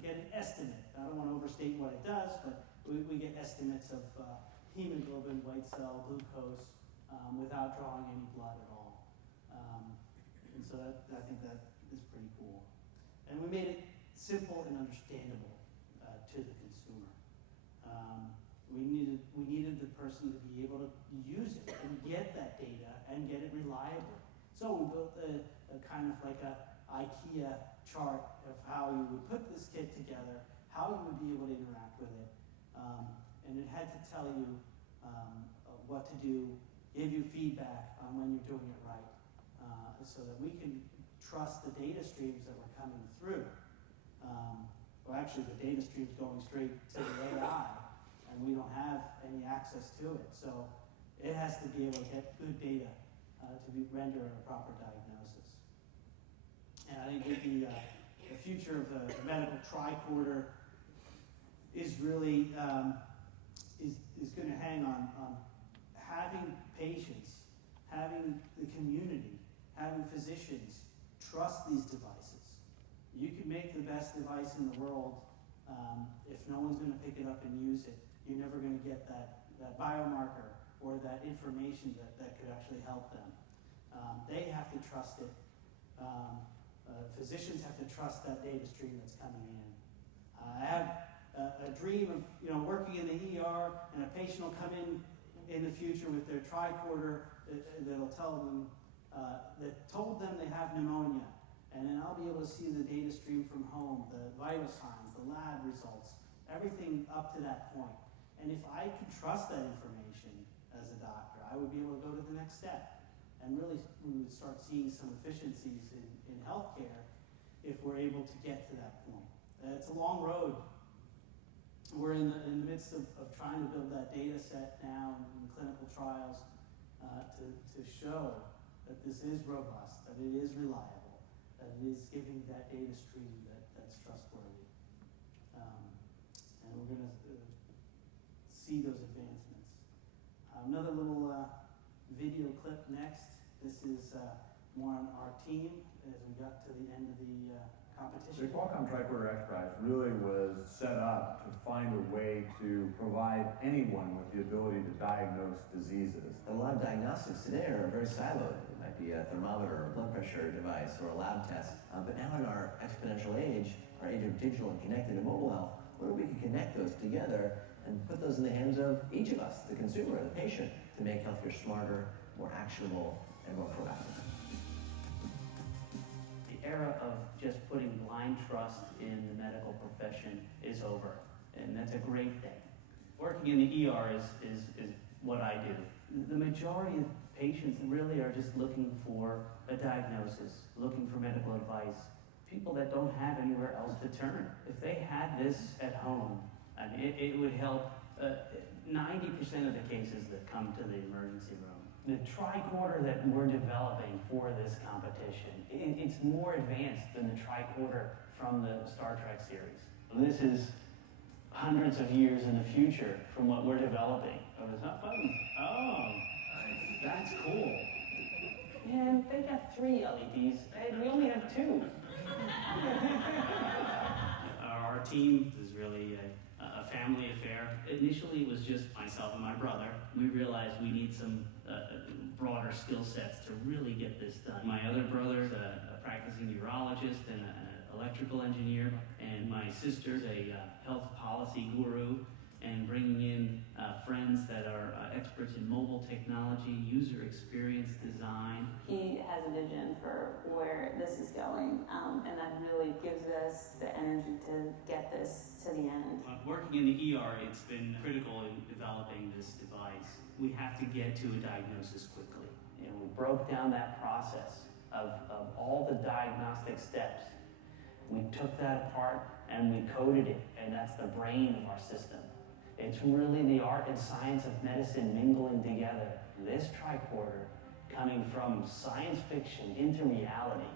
get an estimate. I don't want to overstate what it does, but we get estimates of hemoglobin, white cell, glucose, without drawing any blood at all. And so I think that is pretty cool. And we made it simple and understandable to the consumer. We needed the person to be able to use it and get that data and get it reliably. So we built a kind of like a IKEA chart of how you would put this kit together, how you would be able to interact with it, and it had to tell you what to do, give you feedback on when you're doing it right, so that we can trust the data streams that were coming through. Well, actually, the data stream's going straight to the AI, and we don't have any access to it. So it has to be able to get good data to render a proper diagnosis. And I think with the future of the medical tricorder is really is going to hang on having patients, having the community, having physicians trust these devices. You can make the best device in the world. If no one's going to pick it up and use it, you're never going to get that biomarker or that information that could actually help them. They have to trust it. Physicians have to trust that data stream that's coming in. I have a dream of working in the ER, and a patient will come in the future with their tricorder that'll tell them that told them they have pneumonia, and then I'll be able to see the data stream from home, the vital signs, the lab results, everything up to that point. And if I could trust that information as a doctor, I would be able to go to the next step. And really, we would start seeing some efficiencies in healthcare if we're able to get to that point. It's a long road. We're in the midst of trying to build that data set now in clinical trials to show that this is robust, that it is reliable, that it is giving that data stream that's trustworthy. And we're going to see those advancements. Another little video clip next. This is more on our team as we got to the end of the competition. The Qualcomm Tricorder XPRIZE really was set up to find a way to provide anyone with the ability to diagnose diseases. A lot of diagnostics today are very siloed. It might be a thermometer or a blood pressure device or a lab test. But now in our exponential age, our age of digital and connected and mobile health, what if we can connect those together and put those in the hands of each of us, the consumer, the patient, to make healthcare smarter, more actionable, and more proactive. The era of just putting blind trust in the medical profession is over, and that's a great thing. Working in the ER is what I do. The majority of patients really are just looking for a diagnosis, looking for medical advice. People that don't have anywhere else to turn. If they had this at home, it would help 90% of the cases that come to the emergency room. The tricorder that we're developing for this competition, it's more advanced than the tricorder from the Star Trek series. This is hundreds of years in the future from what we're developing. Oh, it's not fun. Oh, that's cool. And they got 3 LEDs, and we only have 2. Our team is really a family affair. Initially, it was just myself and my brother. We realized we need some broader skill sets to really get this done. My other brother's a practicing urologist and an electrical engineer, and my sister's a health policy guru, and bringing in friends that are experts in mobile technology, user experience design. He has a vision for where this is going, and that really gives us the energy to get this to the end. Working in the ER, it's been critical in developing this device. We have to get to a diagnosis quickly. And we broke down that process of all the diagnostic steps. We took that apart and we coded it, and that's the brain of our system. It's really the art and science of medicine mingling together. This tricorder, coming from science fiction into reality,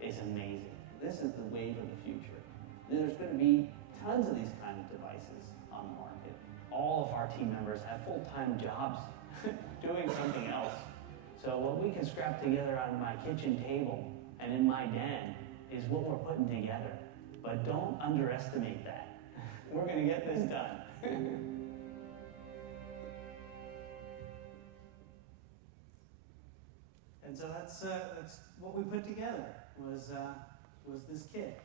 is amazing. This is the wave of the future. There's going to be tons of these kind of devices on the market. All of our team members have full-time jobs doing something else. So what we can scrap together on my kitchen table and in my den is what we're putting together. But don't underestimate that. We're going to get this done. And so that's what we put together was this kit,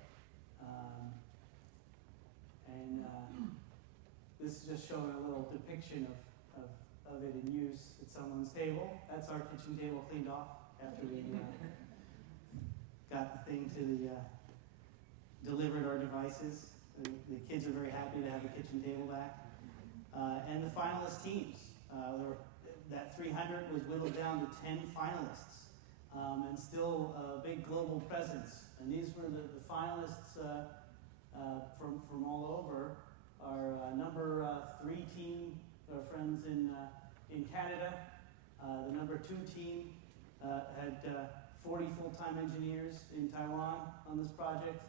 this is just showing a little depiction of it in use at someone's table. That's our kitchen table cleaned off after we got the thing to the delivered our devices. The kids are very happy to have the kitchen table back. And the finalist teams. That 300 was whittled down to 10 finalists, and still a big global presence. And these were the finalists from all over. Our number 3 team, our friends in Canada. The number 2 team had 40 full-time engineers in Taiwan on this project,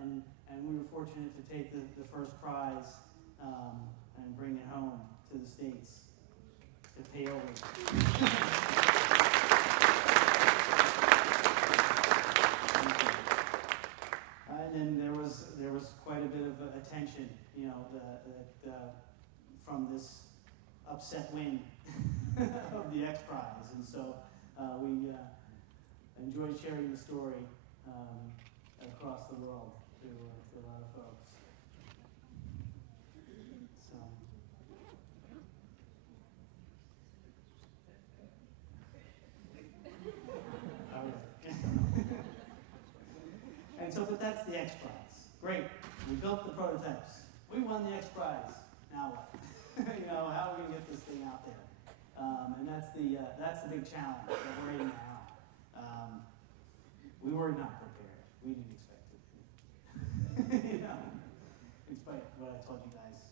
and we were fortunate to take the first prize and bring it home to the States to pay over. And then there was quite a bit of attention, from this upset win of the X Prize, and so we enjoyed sharing the story across the world to a lot of folks. So. And so, but that's the X Prize. Great. We built the prototypes. We won the X Prize. Now what? How are we going to get this thing out there? And that's the big challenge that we're in now. We were not prepared. We didn't expect it. Despite what I told you guys.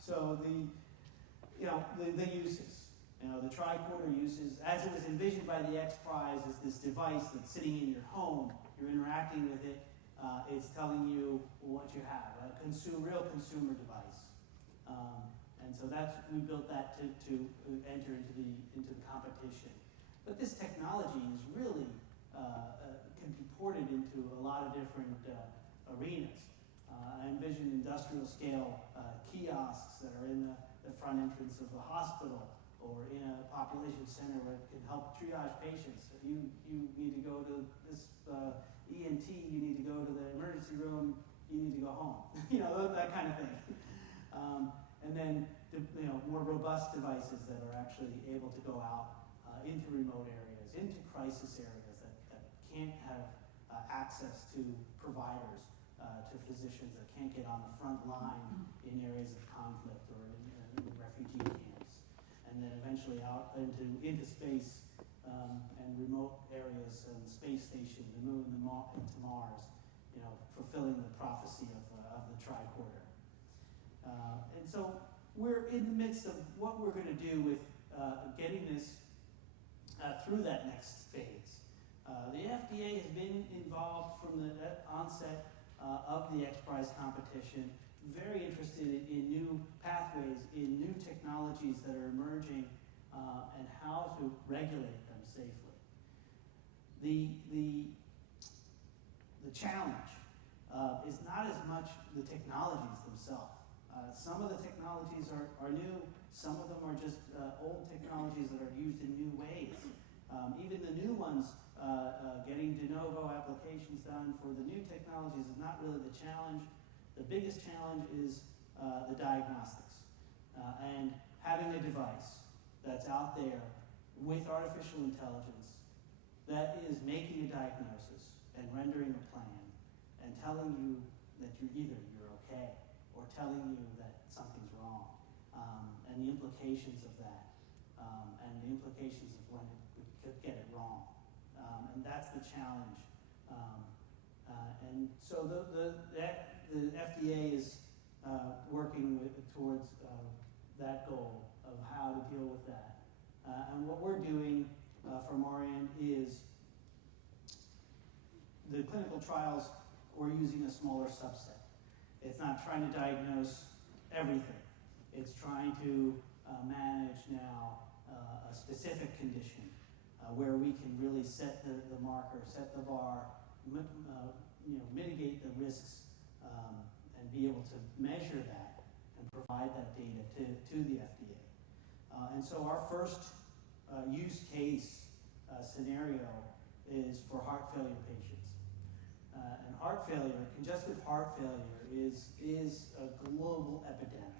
So the uses. The tricorder uses, as it was envisioned by the X Prize, is this device that's sitting in your home. You're interacting with it. It's telling you what you have, a real consumer device. And so we built that to enter into the competition. But this technology is really can be ported into a lot of different arenas. I envision industrial scale kiosks that are in the front entrance of the hospital or in a population center where it can help triage patients. If you need to go to this ENT, you need to go to the emergency room, you need to go home. That kind of thing. And then more robust devices that are actually able to go out into remote areas, into crisis areas that can't have access to providers, to physicians that can't get on the front line in areas of conflict or in refugee camps. And then eventually out into space and remote areas and the space station, the moon, into Mars, fulfilling the prophecy of the tricorder. And so we're in the midst of what we're going to do with getting this through that next phase. The FDA has been involved from the onset of the XPRIZE competition, very interested in new pathways, in new technologies that are emerging, and how to regulate them safely. The challenge is not as much the technologies themselves. Some of the technologies are new, some of them are just old technologies that are used in new ways. Even the new ones, getting de novo applications done for the new technologies is not really the challenge. The biggest challenge is the diagnostics and having a device that's out there with artificial intelligence that is making a diagnosis and rendering a plan and telling you that you're okay or telling you that something's wrong, and the implications of that, and the implications of when it could get it wrong. And that's the challenge. And so the FDA is working towards that goal of how to deal with that. And what we're doing from our end is the clinical trials, we're using a smaller subset. It's not trying to diagnose everything. It's trying to manage now a specific condition where we can really set the marker, set the bar, mitigate the risks, and be able to measure that and provide that data to the FDA. And so our first use case scenario is for heart failure patients. And heart failure, congestive heart failure, is a global epidemic.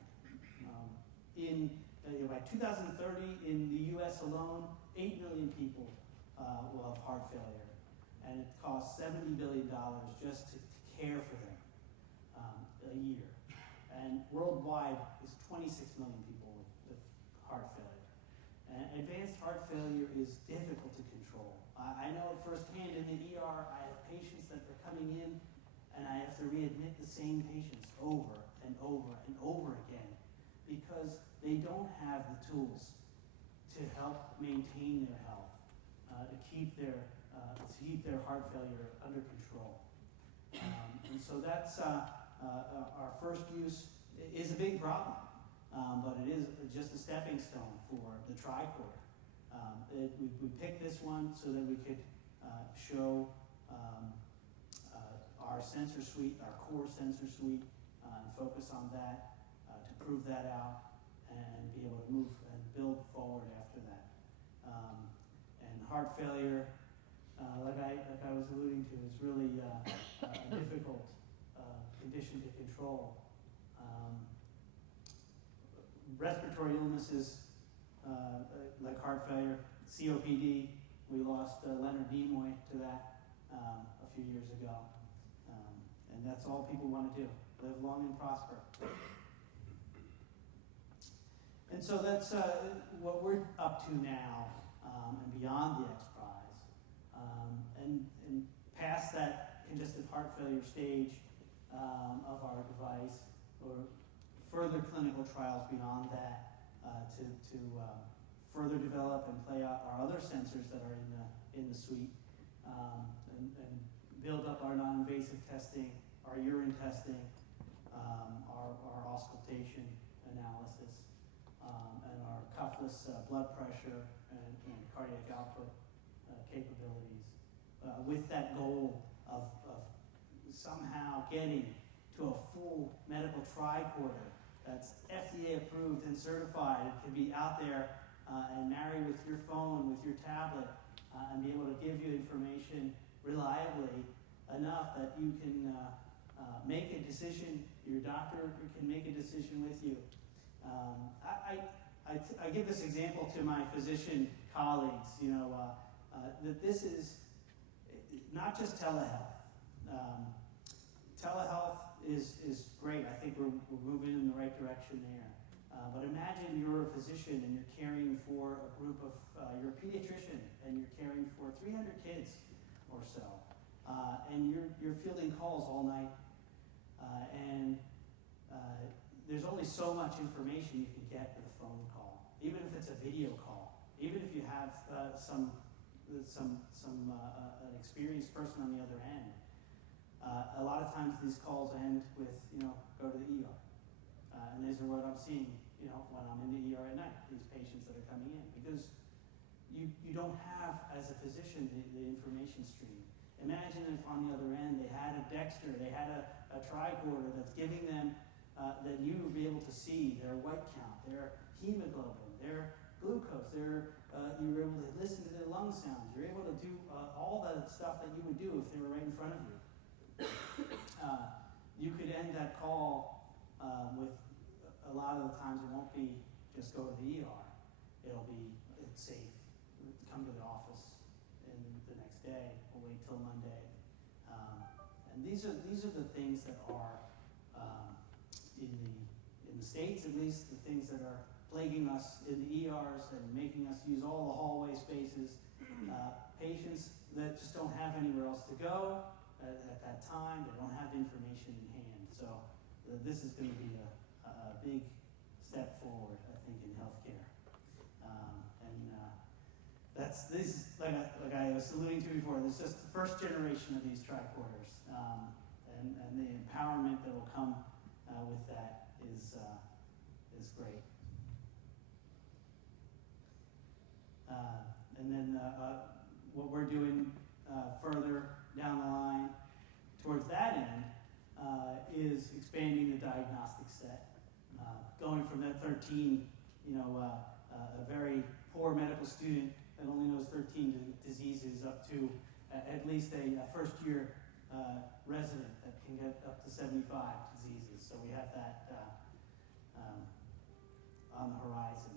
By 2030, in the U.S. alone, 8 million people will have heart failure, and it costs $70 billion just to care for them a year. And worldwide, is 26 million people with heart failure. And advanced heart failure is difficult to control. I know it firsthand in the ER. I have patients that are coming in, and I have to readmit the same patients over and over and over again because they don't have the tools to help maintain their health, to keep their heart failure under control. And so that's our first use. Is a big problem, but it is just a stepping stone for the tricorder. We picked this one so that we could show our sensor suite, our core sensor suite, and focus on that to prove that out and be able to move and build forward after that. And heart failure, like I was alluding to, is really a difficult condition to control. Respiratory illnesses like heart failure, COPD, we lost Leonard Nimoy to that a few years ago. And that's all people want to do, live long and prosper. And so that's what we're up to now, and beyond the XPRIZE. And past that congestive heart failure stage of our device, or further clinical trials beyond that to further develop and play out our other sensors that are in the suite, and build up our non-invasive testing, our urine testing, our auscultation analysis, cuffless blood pressure and cardiac output capabilities, with that goal of somehow getting to a full medical tricorder that's FDA approved and certified. It can be out there and marry with your phone, with your tablet, and be able to give you information reliably enough that you can make a decision, your doctor can make a decision with you. I give this example to my physician colleagues, that this is not just telehealth. Telehealth is great. I think we're moving in the right direction there. But imagine you're a physician and you're caring for a group of, you're a pediatrician and you're caring for 300 kids or so. And you're fielding calls all night. There's only so much information you can get with a phone call, even if it's a video call, even if you have an experienced person on the other end. A lot of times these calls end with, go to the ER. And these are what I'm seeing, when I'm in the ER at night, these patients that are coming in. Because you don't have, as a physician, the information stream. Imagine if on the other end they had a Dexter, they had a tricorder that's giving them, that you would be able to see their white count, their hemoglobin, their glucose, you were able to listen to their lung sounds, you're able to do all the stuff that you would do if they were right in front of you. You could end that call with, a lot of the times it won't be just go to the ER. It'll be, it's safe, come to the office and the next day, or wait till Monday. And these are the things that are, in the States at least, the things that are plaguing us in the ERs and making us use all the hallway spaces. Patients that just don't have anywhere else to go at that time, they don't have information in hand. So this is going to be a big step forward, I think, in healthcare. That's this, like I was alluding to before, this is just the first generation of these tricorders, and the empowerment that will come with that is great. And then what we're doing further down the line towards that end is expanding the diagnostic set, going from that 13, a very poor medical student that only knows 13 diseases up to at least a first-year resident that can get up to 75 diseases. So we have that on the horizon.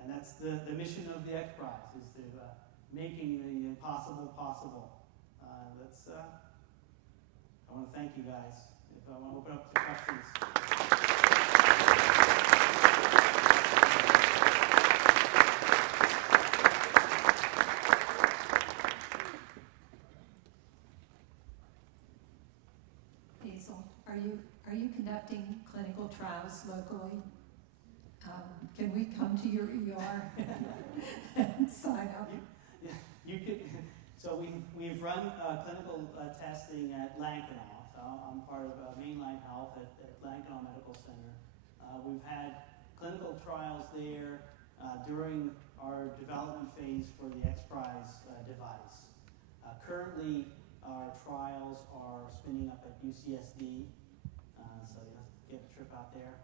And that's the mission of the X Prize, is to making the impossible possible. I want to thank you guys. If I want to open up to questions. Basil, are you conducting clinical trials locally? Can we come to your ER and sign up? You could. So we've run clinical testing at Lankenau. So I'm part of Mainline Health at Lankenau Medical Center. We've had clinical trials there during our development phase for the X Prize device. Currently, our trials are spinning up at UCSD, so you have to get a trip out there.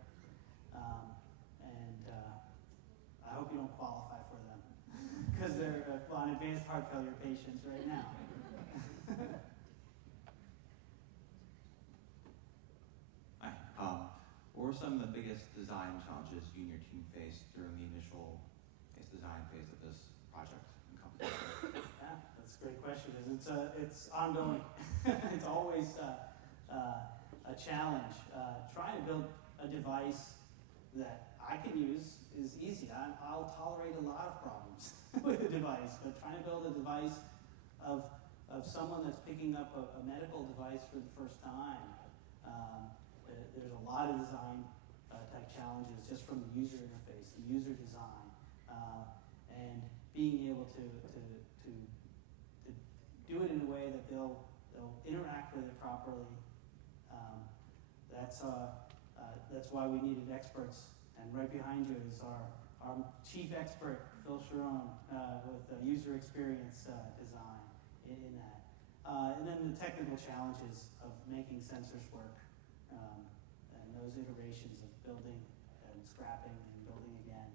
I hope you don't qualify for them, because they're on advanced heart failure patients right now. Hi. What were some of the biggest design challenges you and your team faced during the initial design phase of this project and competition? Yeah, that's a great question. It's ongoing. It's always a challenge. Trying to build a device that I can use is easy. I'll tolerate a lot of problems with a device, but trying to build a device of someone that's picking up a medical device for the first time, there's a lot of design type challenges just from the user interface, the user design, and being able to do it in a way that they'll interact with it properly. That's why we needed experts, and right behind you is our our chief expert, Phil Sharon, with user experience design in that. And then the technical challenges of making sensors work, and those iterations of building and scrapping and building again.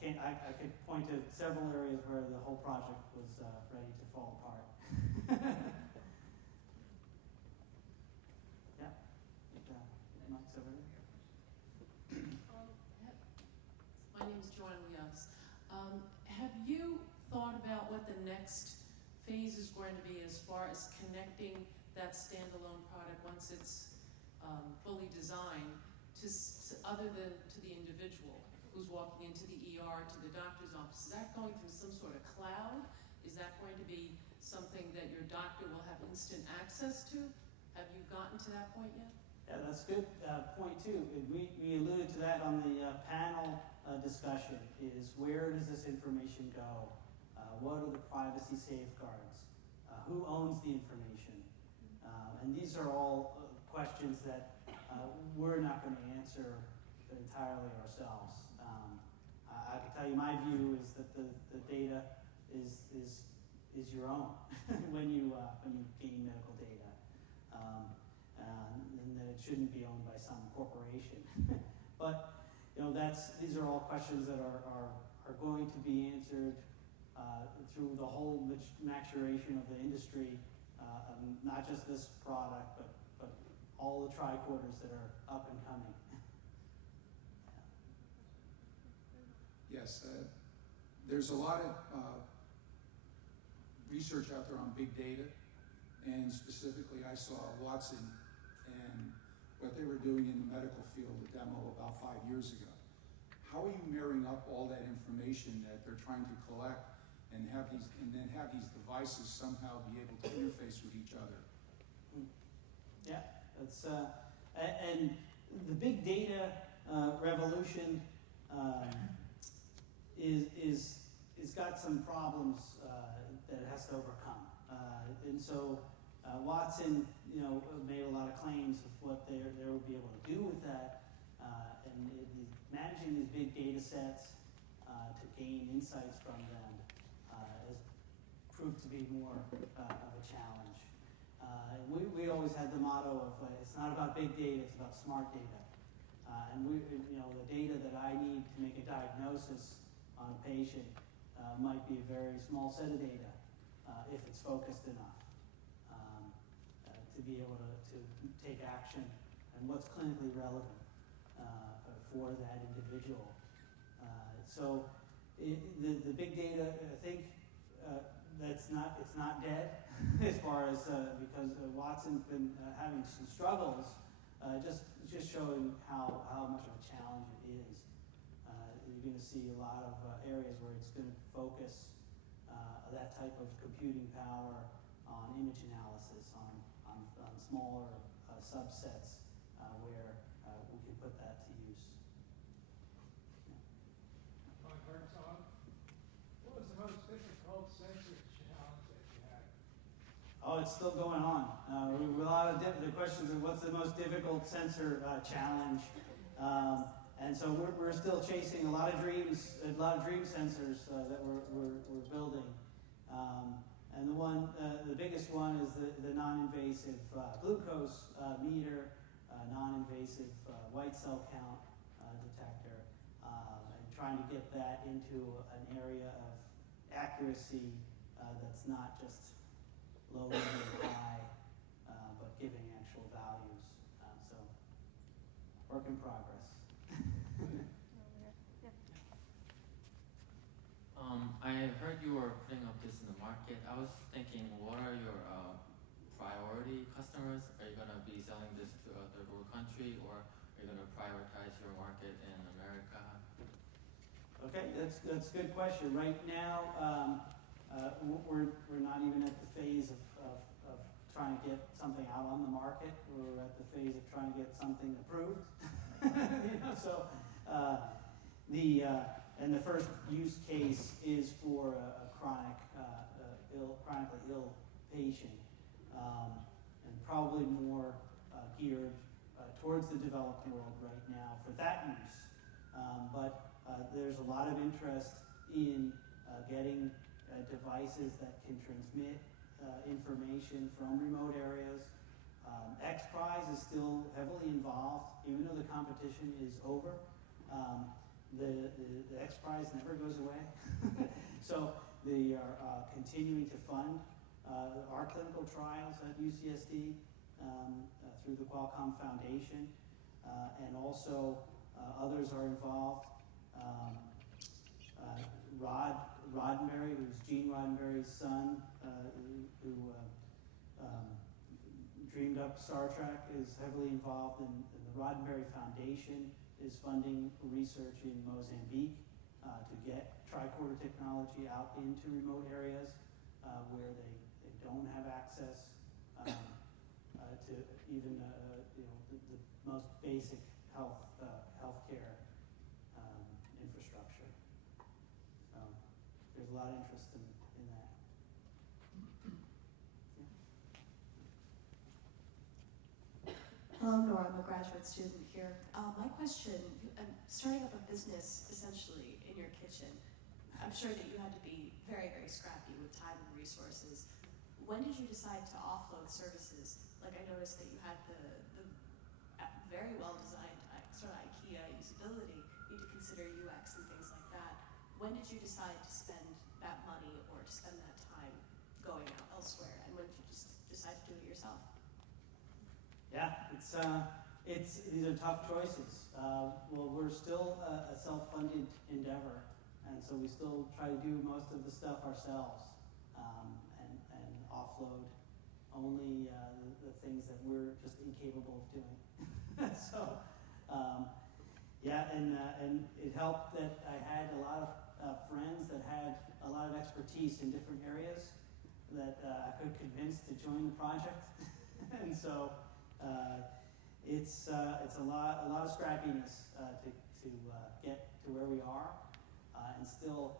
I could point to several areas where the whole project was ready to fall apart. Yeah, Mike's over there. My name is Joanne Leos. Have you thought about what the next phase is going to be as far as connecting that standalone product once it's fully designed to other than to the individual who's walking into the ER, to the doctor's office? Is that going through some sort of cloud? Is that going to be something that your doctor will have instant access to? Have you gotten to that point yet? Yeah, that's a good point too. We alluded to that on the panel discussion, is where does this information go? What are the privacy safeguards? Who owns the information? And these are all questions that we're not going to answer entirely ourselves. I can tell you my view is that the data is your own when you gain medical data, and that it shouldn't be owned by some corporation. But these are all questions that are going to be answered through the whole maturation of the industry, not just this product, but all the tricorders that are up and coming. Yes, there's a lot of research out there on big data, and specifically I saw Watson and what they were doing in the medical field, a demo about 5 years ago. How are you marrying up all that information that they're trying to collect and have these devices somehow be able to interface with each other? Yeah, that's and the big data revolution is got some problems that it has to overcome, and so Watson, made a lot of claims of what they will be able to do with that, and managing these big data sets to gain insights from them has proved to be more of a challenge. We always had the motto of it's not about big data, it's about smart data. And the data that I need to make a diagnosis on a patient might be a very small set of data if it's focused enough to be able to take action and what's clinically relevant for that individual. So the big data, I think it's not dead as far as because Watson's been having some struggles, just showing how much of a challenge it is. You're going to see a lot of areas where it's going to focus that type of computing power on image analysis, on smaller subsets where we can put that to use. What was the most difficult sensor challenge that you had? Oh, it's still going on. A lot of the questions of what's the most difficult sensor challenge, and so we're still chasing a lot of dream sensors that we're building. And the biggest one is the non-invasive glucose meter, non-invasive white cell count detector, and trying to get that into an area of accuracy that's not just low, medium, high, but giving actual values. So, work in progress. I heard you were putting up this in the market. I was thinking, what are your priority customers? Are you going to be selling this to a third world country, or are you going to prioritize your market in America? Okay, that's a good question. Right now, we're not even at the phase of trying to get something out on the market. We're at the phase of trying to get something approved. And the first use case is for a chronically ill patient, and probably more geared towards the developed world right now for that use But there's a lot of interest in getting devices that can transmit information from remote areas. XPRIZE is still heavily involved, even though the competition is over. The XPRIZE never goes away. So they are continuing to fund our clinical trials at UCSD through the Qualcomm Foundation, and also others are involved. Rod Roddenberry, who's Gene Roddenberry's son, who dreamed up Star Trek, is heavily involved, and the Roddenberry Foundation is funding research in Mozambique to get tricorder technology out into remote areas where they don't have access to even the most basic healthcare infrastructure. So there's a lot of interest in that. Hello, Nora. I'm a graduate student here. My question, I'm starting up a business essentially in your kitchen. I'm sure that you had to be very, very scrappy with time and resources. When did you decide to offload services? Like I noticed that you had the very well designed sort of IKEA usability. You need to consider UX and things like that. When did you decide to spend that money or to spend that time going out elsewhere? And when did you just decide to do it yourself? Yeah, these are tough choices. Well, we're still a self-funded endeavor, and so we still try to do most of the stuff ourselves, and offload only the things that we're just incapable of doing. So, yeah, and it helped that I had a lot of friends that had a lot of expertise in different areas that I could convince to join the project, and so. It's a lot of scrappiness to get to where we are, and still,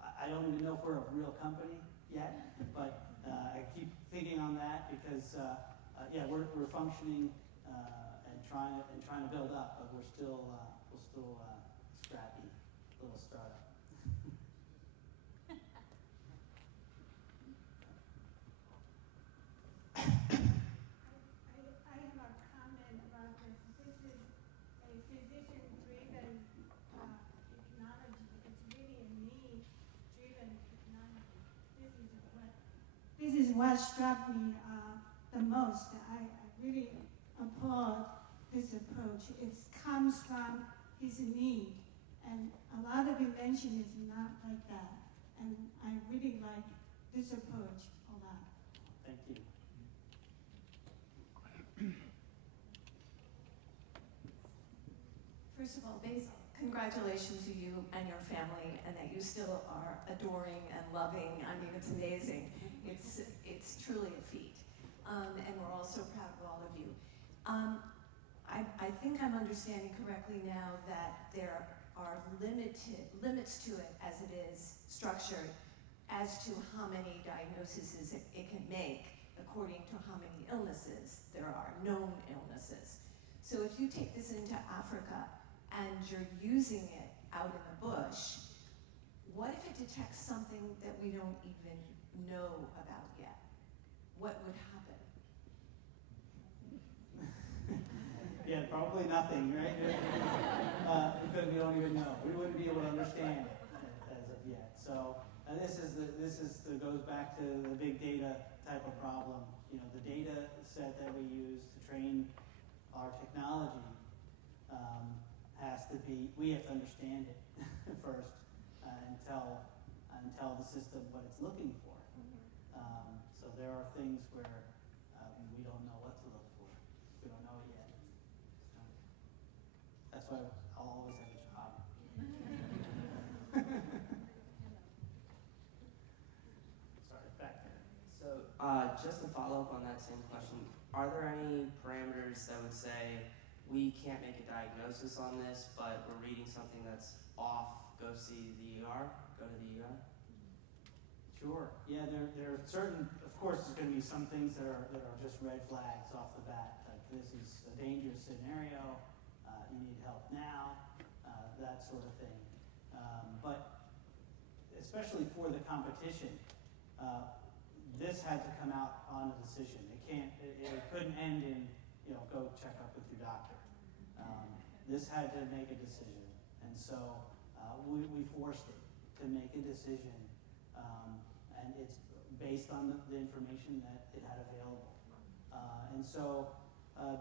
I don't even know if we're a real company yet, but I keep thinking on that because yeah, we're functioning and trying to build up, but we're still scrappy little startup. This is what struck me the most. I really applaud this approach. It comes from his need, and a lot of invention is not like that. And I really like this approach a lot. Thank you. First of all, Basil, congratulations to you and your family, and that you still are adoring and loving. I mean, it's amazing. It's truly a feat. And we're all so proud of all of you. I think I'm understanding correctly now that there are limits to it as it is structured as to how many diagnoses it can make according to how many illnesses there are, known illnesses. So if you take this into Africa and you're using it out in the bush, what if it detects something that we don't even know about yet? What would happen? Yeah, probably nothing, right? Because we don't even know. We wouldn't be able to understand it as of yet. So this goes back to the big data type of problem. You know, the data set that we use to train our technology has to be. We have to understand it first and tell the system what it's looking for. So there are things where we don't know what to look for. We don't know it yet. So that's why I'll always have a job. Sorry, back there. So just to follow up on that same question, are there any parameters that would say we can't make a diagnosis on this, but we're reading something that's off, go see the ER, go to the ER? Sure. Yeah, there are certain. Of course, there's going to be some things that are just red flags off the bat. Like this is a dangerous scenario. You need help now. that sort of thing. But especially for the competition, this had to come out on a decision. It couldn't end in, go check up with your doctor. This had to make a decision, and so we forced it to make a decision, and it's based on the information that it had available. And so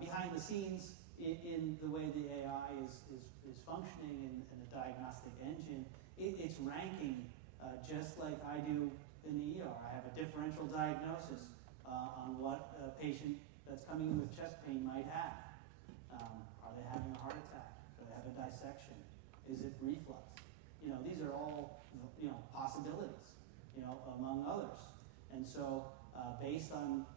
behind the scenes, in the way the AI is functioning in a diagnostic engine, it's ranking just like I do in the ER. I have a differential diagnosis on what a patient that's coming in with chest pain might have. Are they having a heart attack? Do they have a dissection? Is it reflux? These are all possibilities, among others. And so based on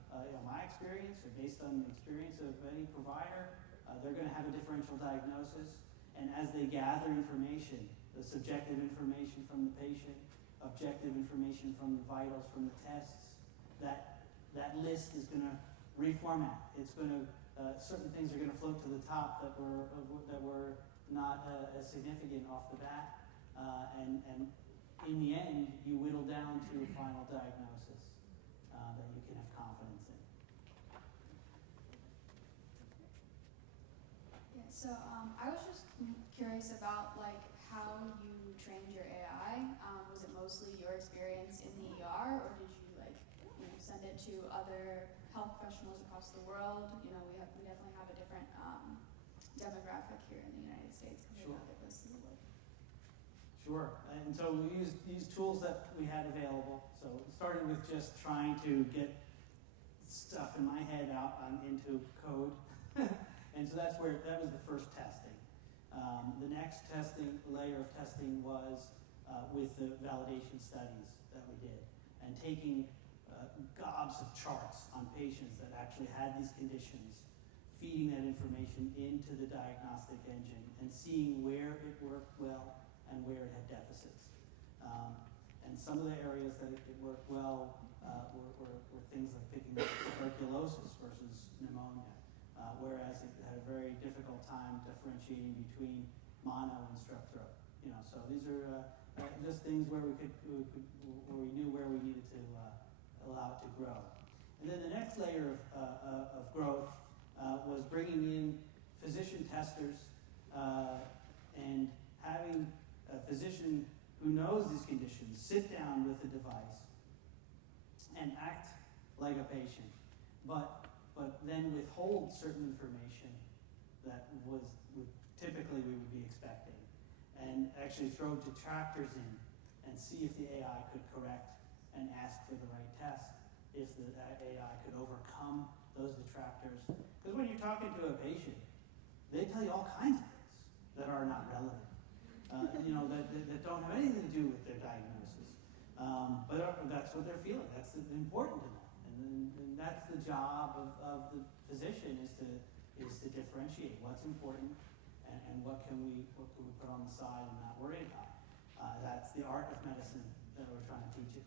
my experience, or based on the experience of any provider, they're going to have a differential diagnosis. And as they gather information, the subjective information from the patient, objective information from the vitals, from the tests, that list is going to reformat. It's going to certain things are going to float to the top that were not as significant off the bat, and in the end, you whittle down to a final diagnosis that you can have confidence in. Yeah, so I was just curious about how you trained your AI. Was it mostly your experience in the ER, or did you send it to other health professionals across the world? We definitely have a different demographic here in the United States compared to other places in the world. Sure, and so we used tools that we had available. So it started with just trying to get stuff in my head out into code. And so that was the first testing. The next layer of testing was with the validation studies that we did, and taking gobs of charts on patients that actually had these conditions, feeding that information into the diagnostic engine and seeing where it worked well and where it had deficits. And some of the areas that it worked well were things like picking up tuberculosis versus pneumonia, whereas it had a very difficult time differentiating between mono and strep throat. So these are just things where we knew where we needed to allow it to grow. And then the next layer of growth was bringing in physician testers and having a physician who knows these conditions sit down with the device and act like a patient, but then withhold certain information that typically we would be expecting, and actually throw detractors in and see if the AI could correct and ask for the right test, if the AI could overcome those detractors. Because when you're talking to a patient, they tell you all kinds of things that are not relevant, that don't have anything to do with their diagnosis. But that's what they're feeling. That's important to them. And that's the job of the physician, is to differentiate what's important and what can we put on the side and not worry about. That's the art of medicine that we're trying to teach it.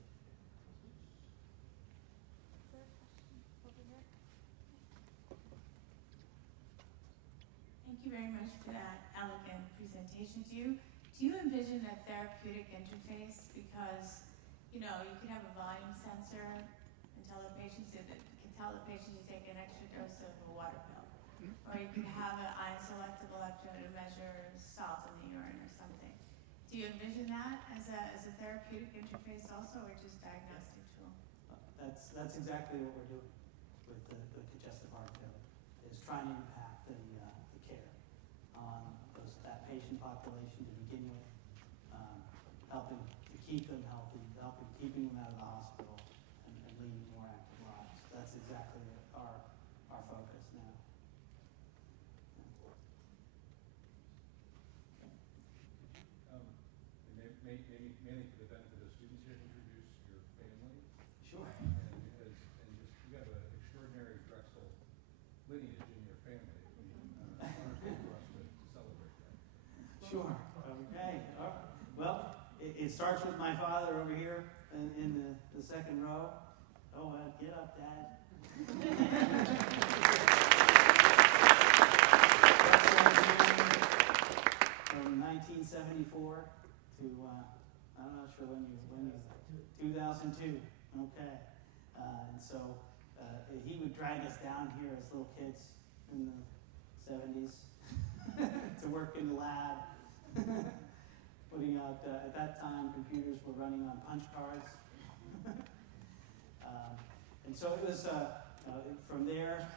Thank you very much for that elegant presentation. Do you envision a therapeutic interface? Because, you could have a volume sensor and tell the patient to take an extra dose of a water pill. Or you could have an ion-selective electrode to measure salt in the urine or something. Do you envision that as a therapeutic interface also, or just diagnostic tool? That's exactly what we're doing with the congestive heart failure, is trying to impact the care on that patient population to begin with, helping to keep them healthy, keeping them out of the hospital, and leading more active lives. That's exactly our focus now. Mainly for the benefit of students here, introduce your family. Sure. And you have an extraordinary Drexel lineage in your family. It would be wonderful for us to celebrate that. Sure. Okay. Well, it starts with my father over here in the second row. Oh, well, get up, Dad. From 1970. 1974 to, I'm not sure when you 2002, okay. And so he would drag us down here as little kids in the 70s to work in the lab, putting out, at that time, computers were running on punch cards. And so it was, from there,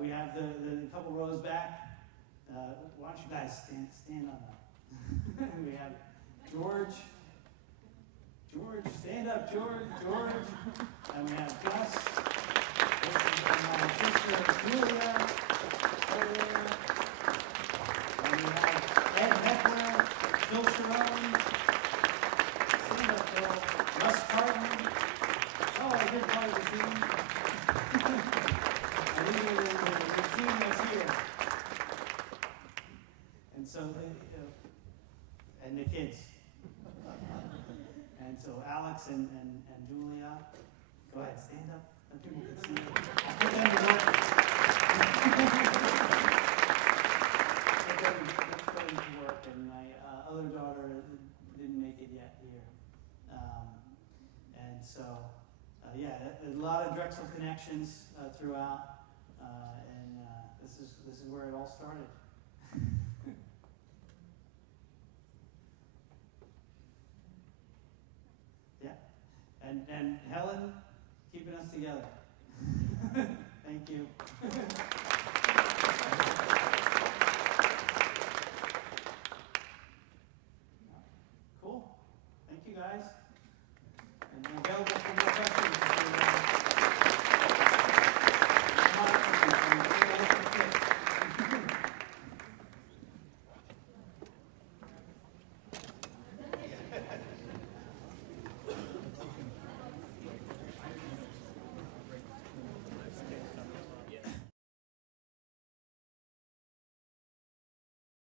we have the couple rows back. Why don't you guys stand on that? We have George, stand up, George. And we have Gus. This is my sister, Julia, over there. And we have Ed Heckler, Phil Cerrone. Stand up, Phil. Russ Carton. Oh, I did part of the team. I think the team that's here. And so, and the kids. And so Alex and Julia, go ahead, stand up. Let people can see you. I'll put them to work. Put them to work, and my other daughter didn't make it yet here. And so, yeah, a lot of Drexel connections throughout, and this is where it all started. And Helen, keeping us together. Thank you. Cool. Thank you, guys.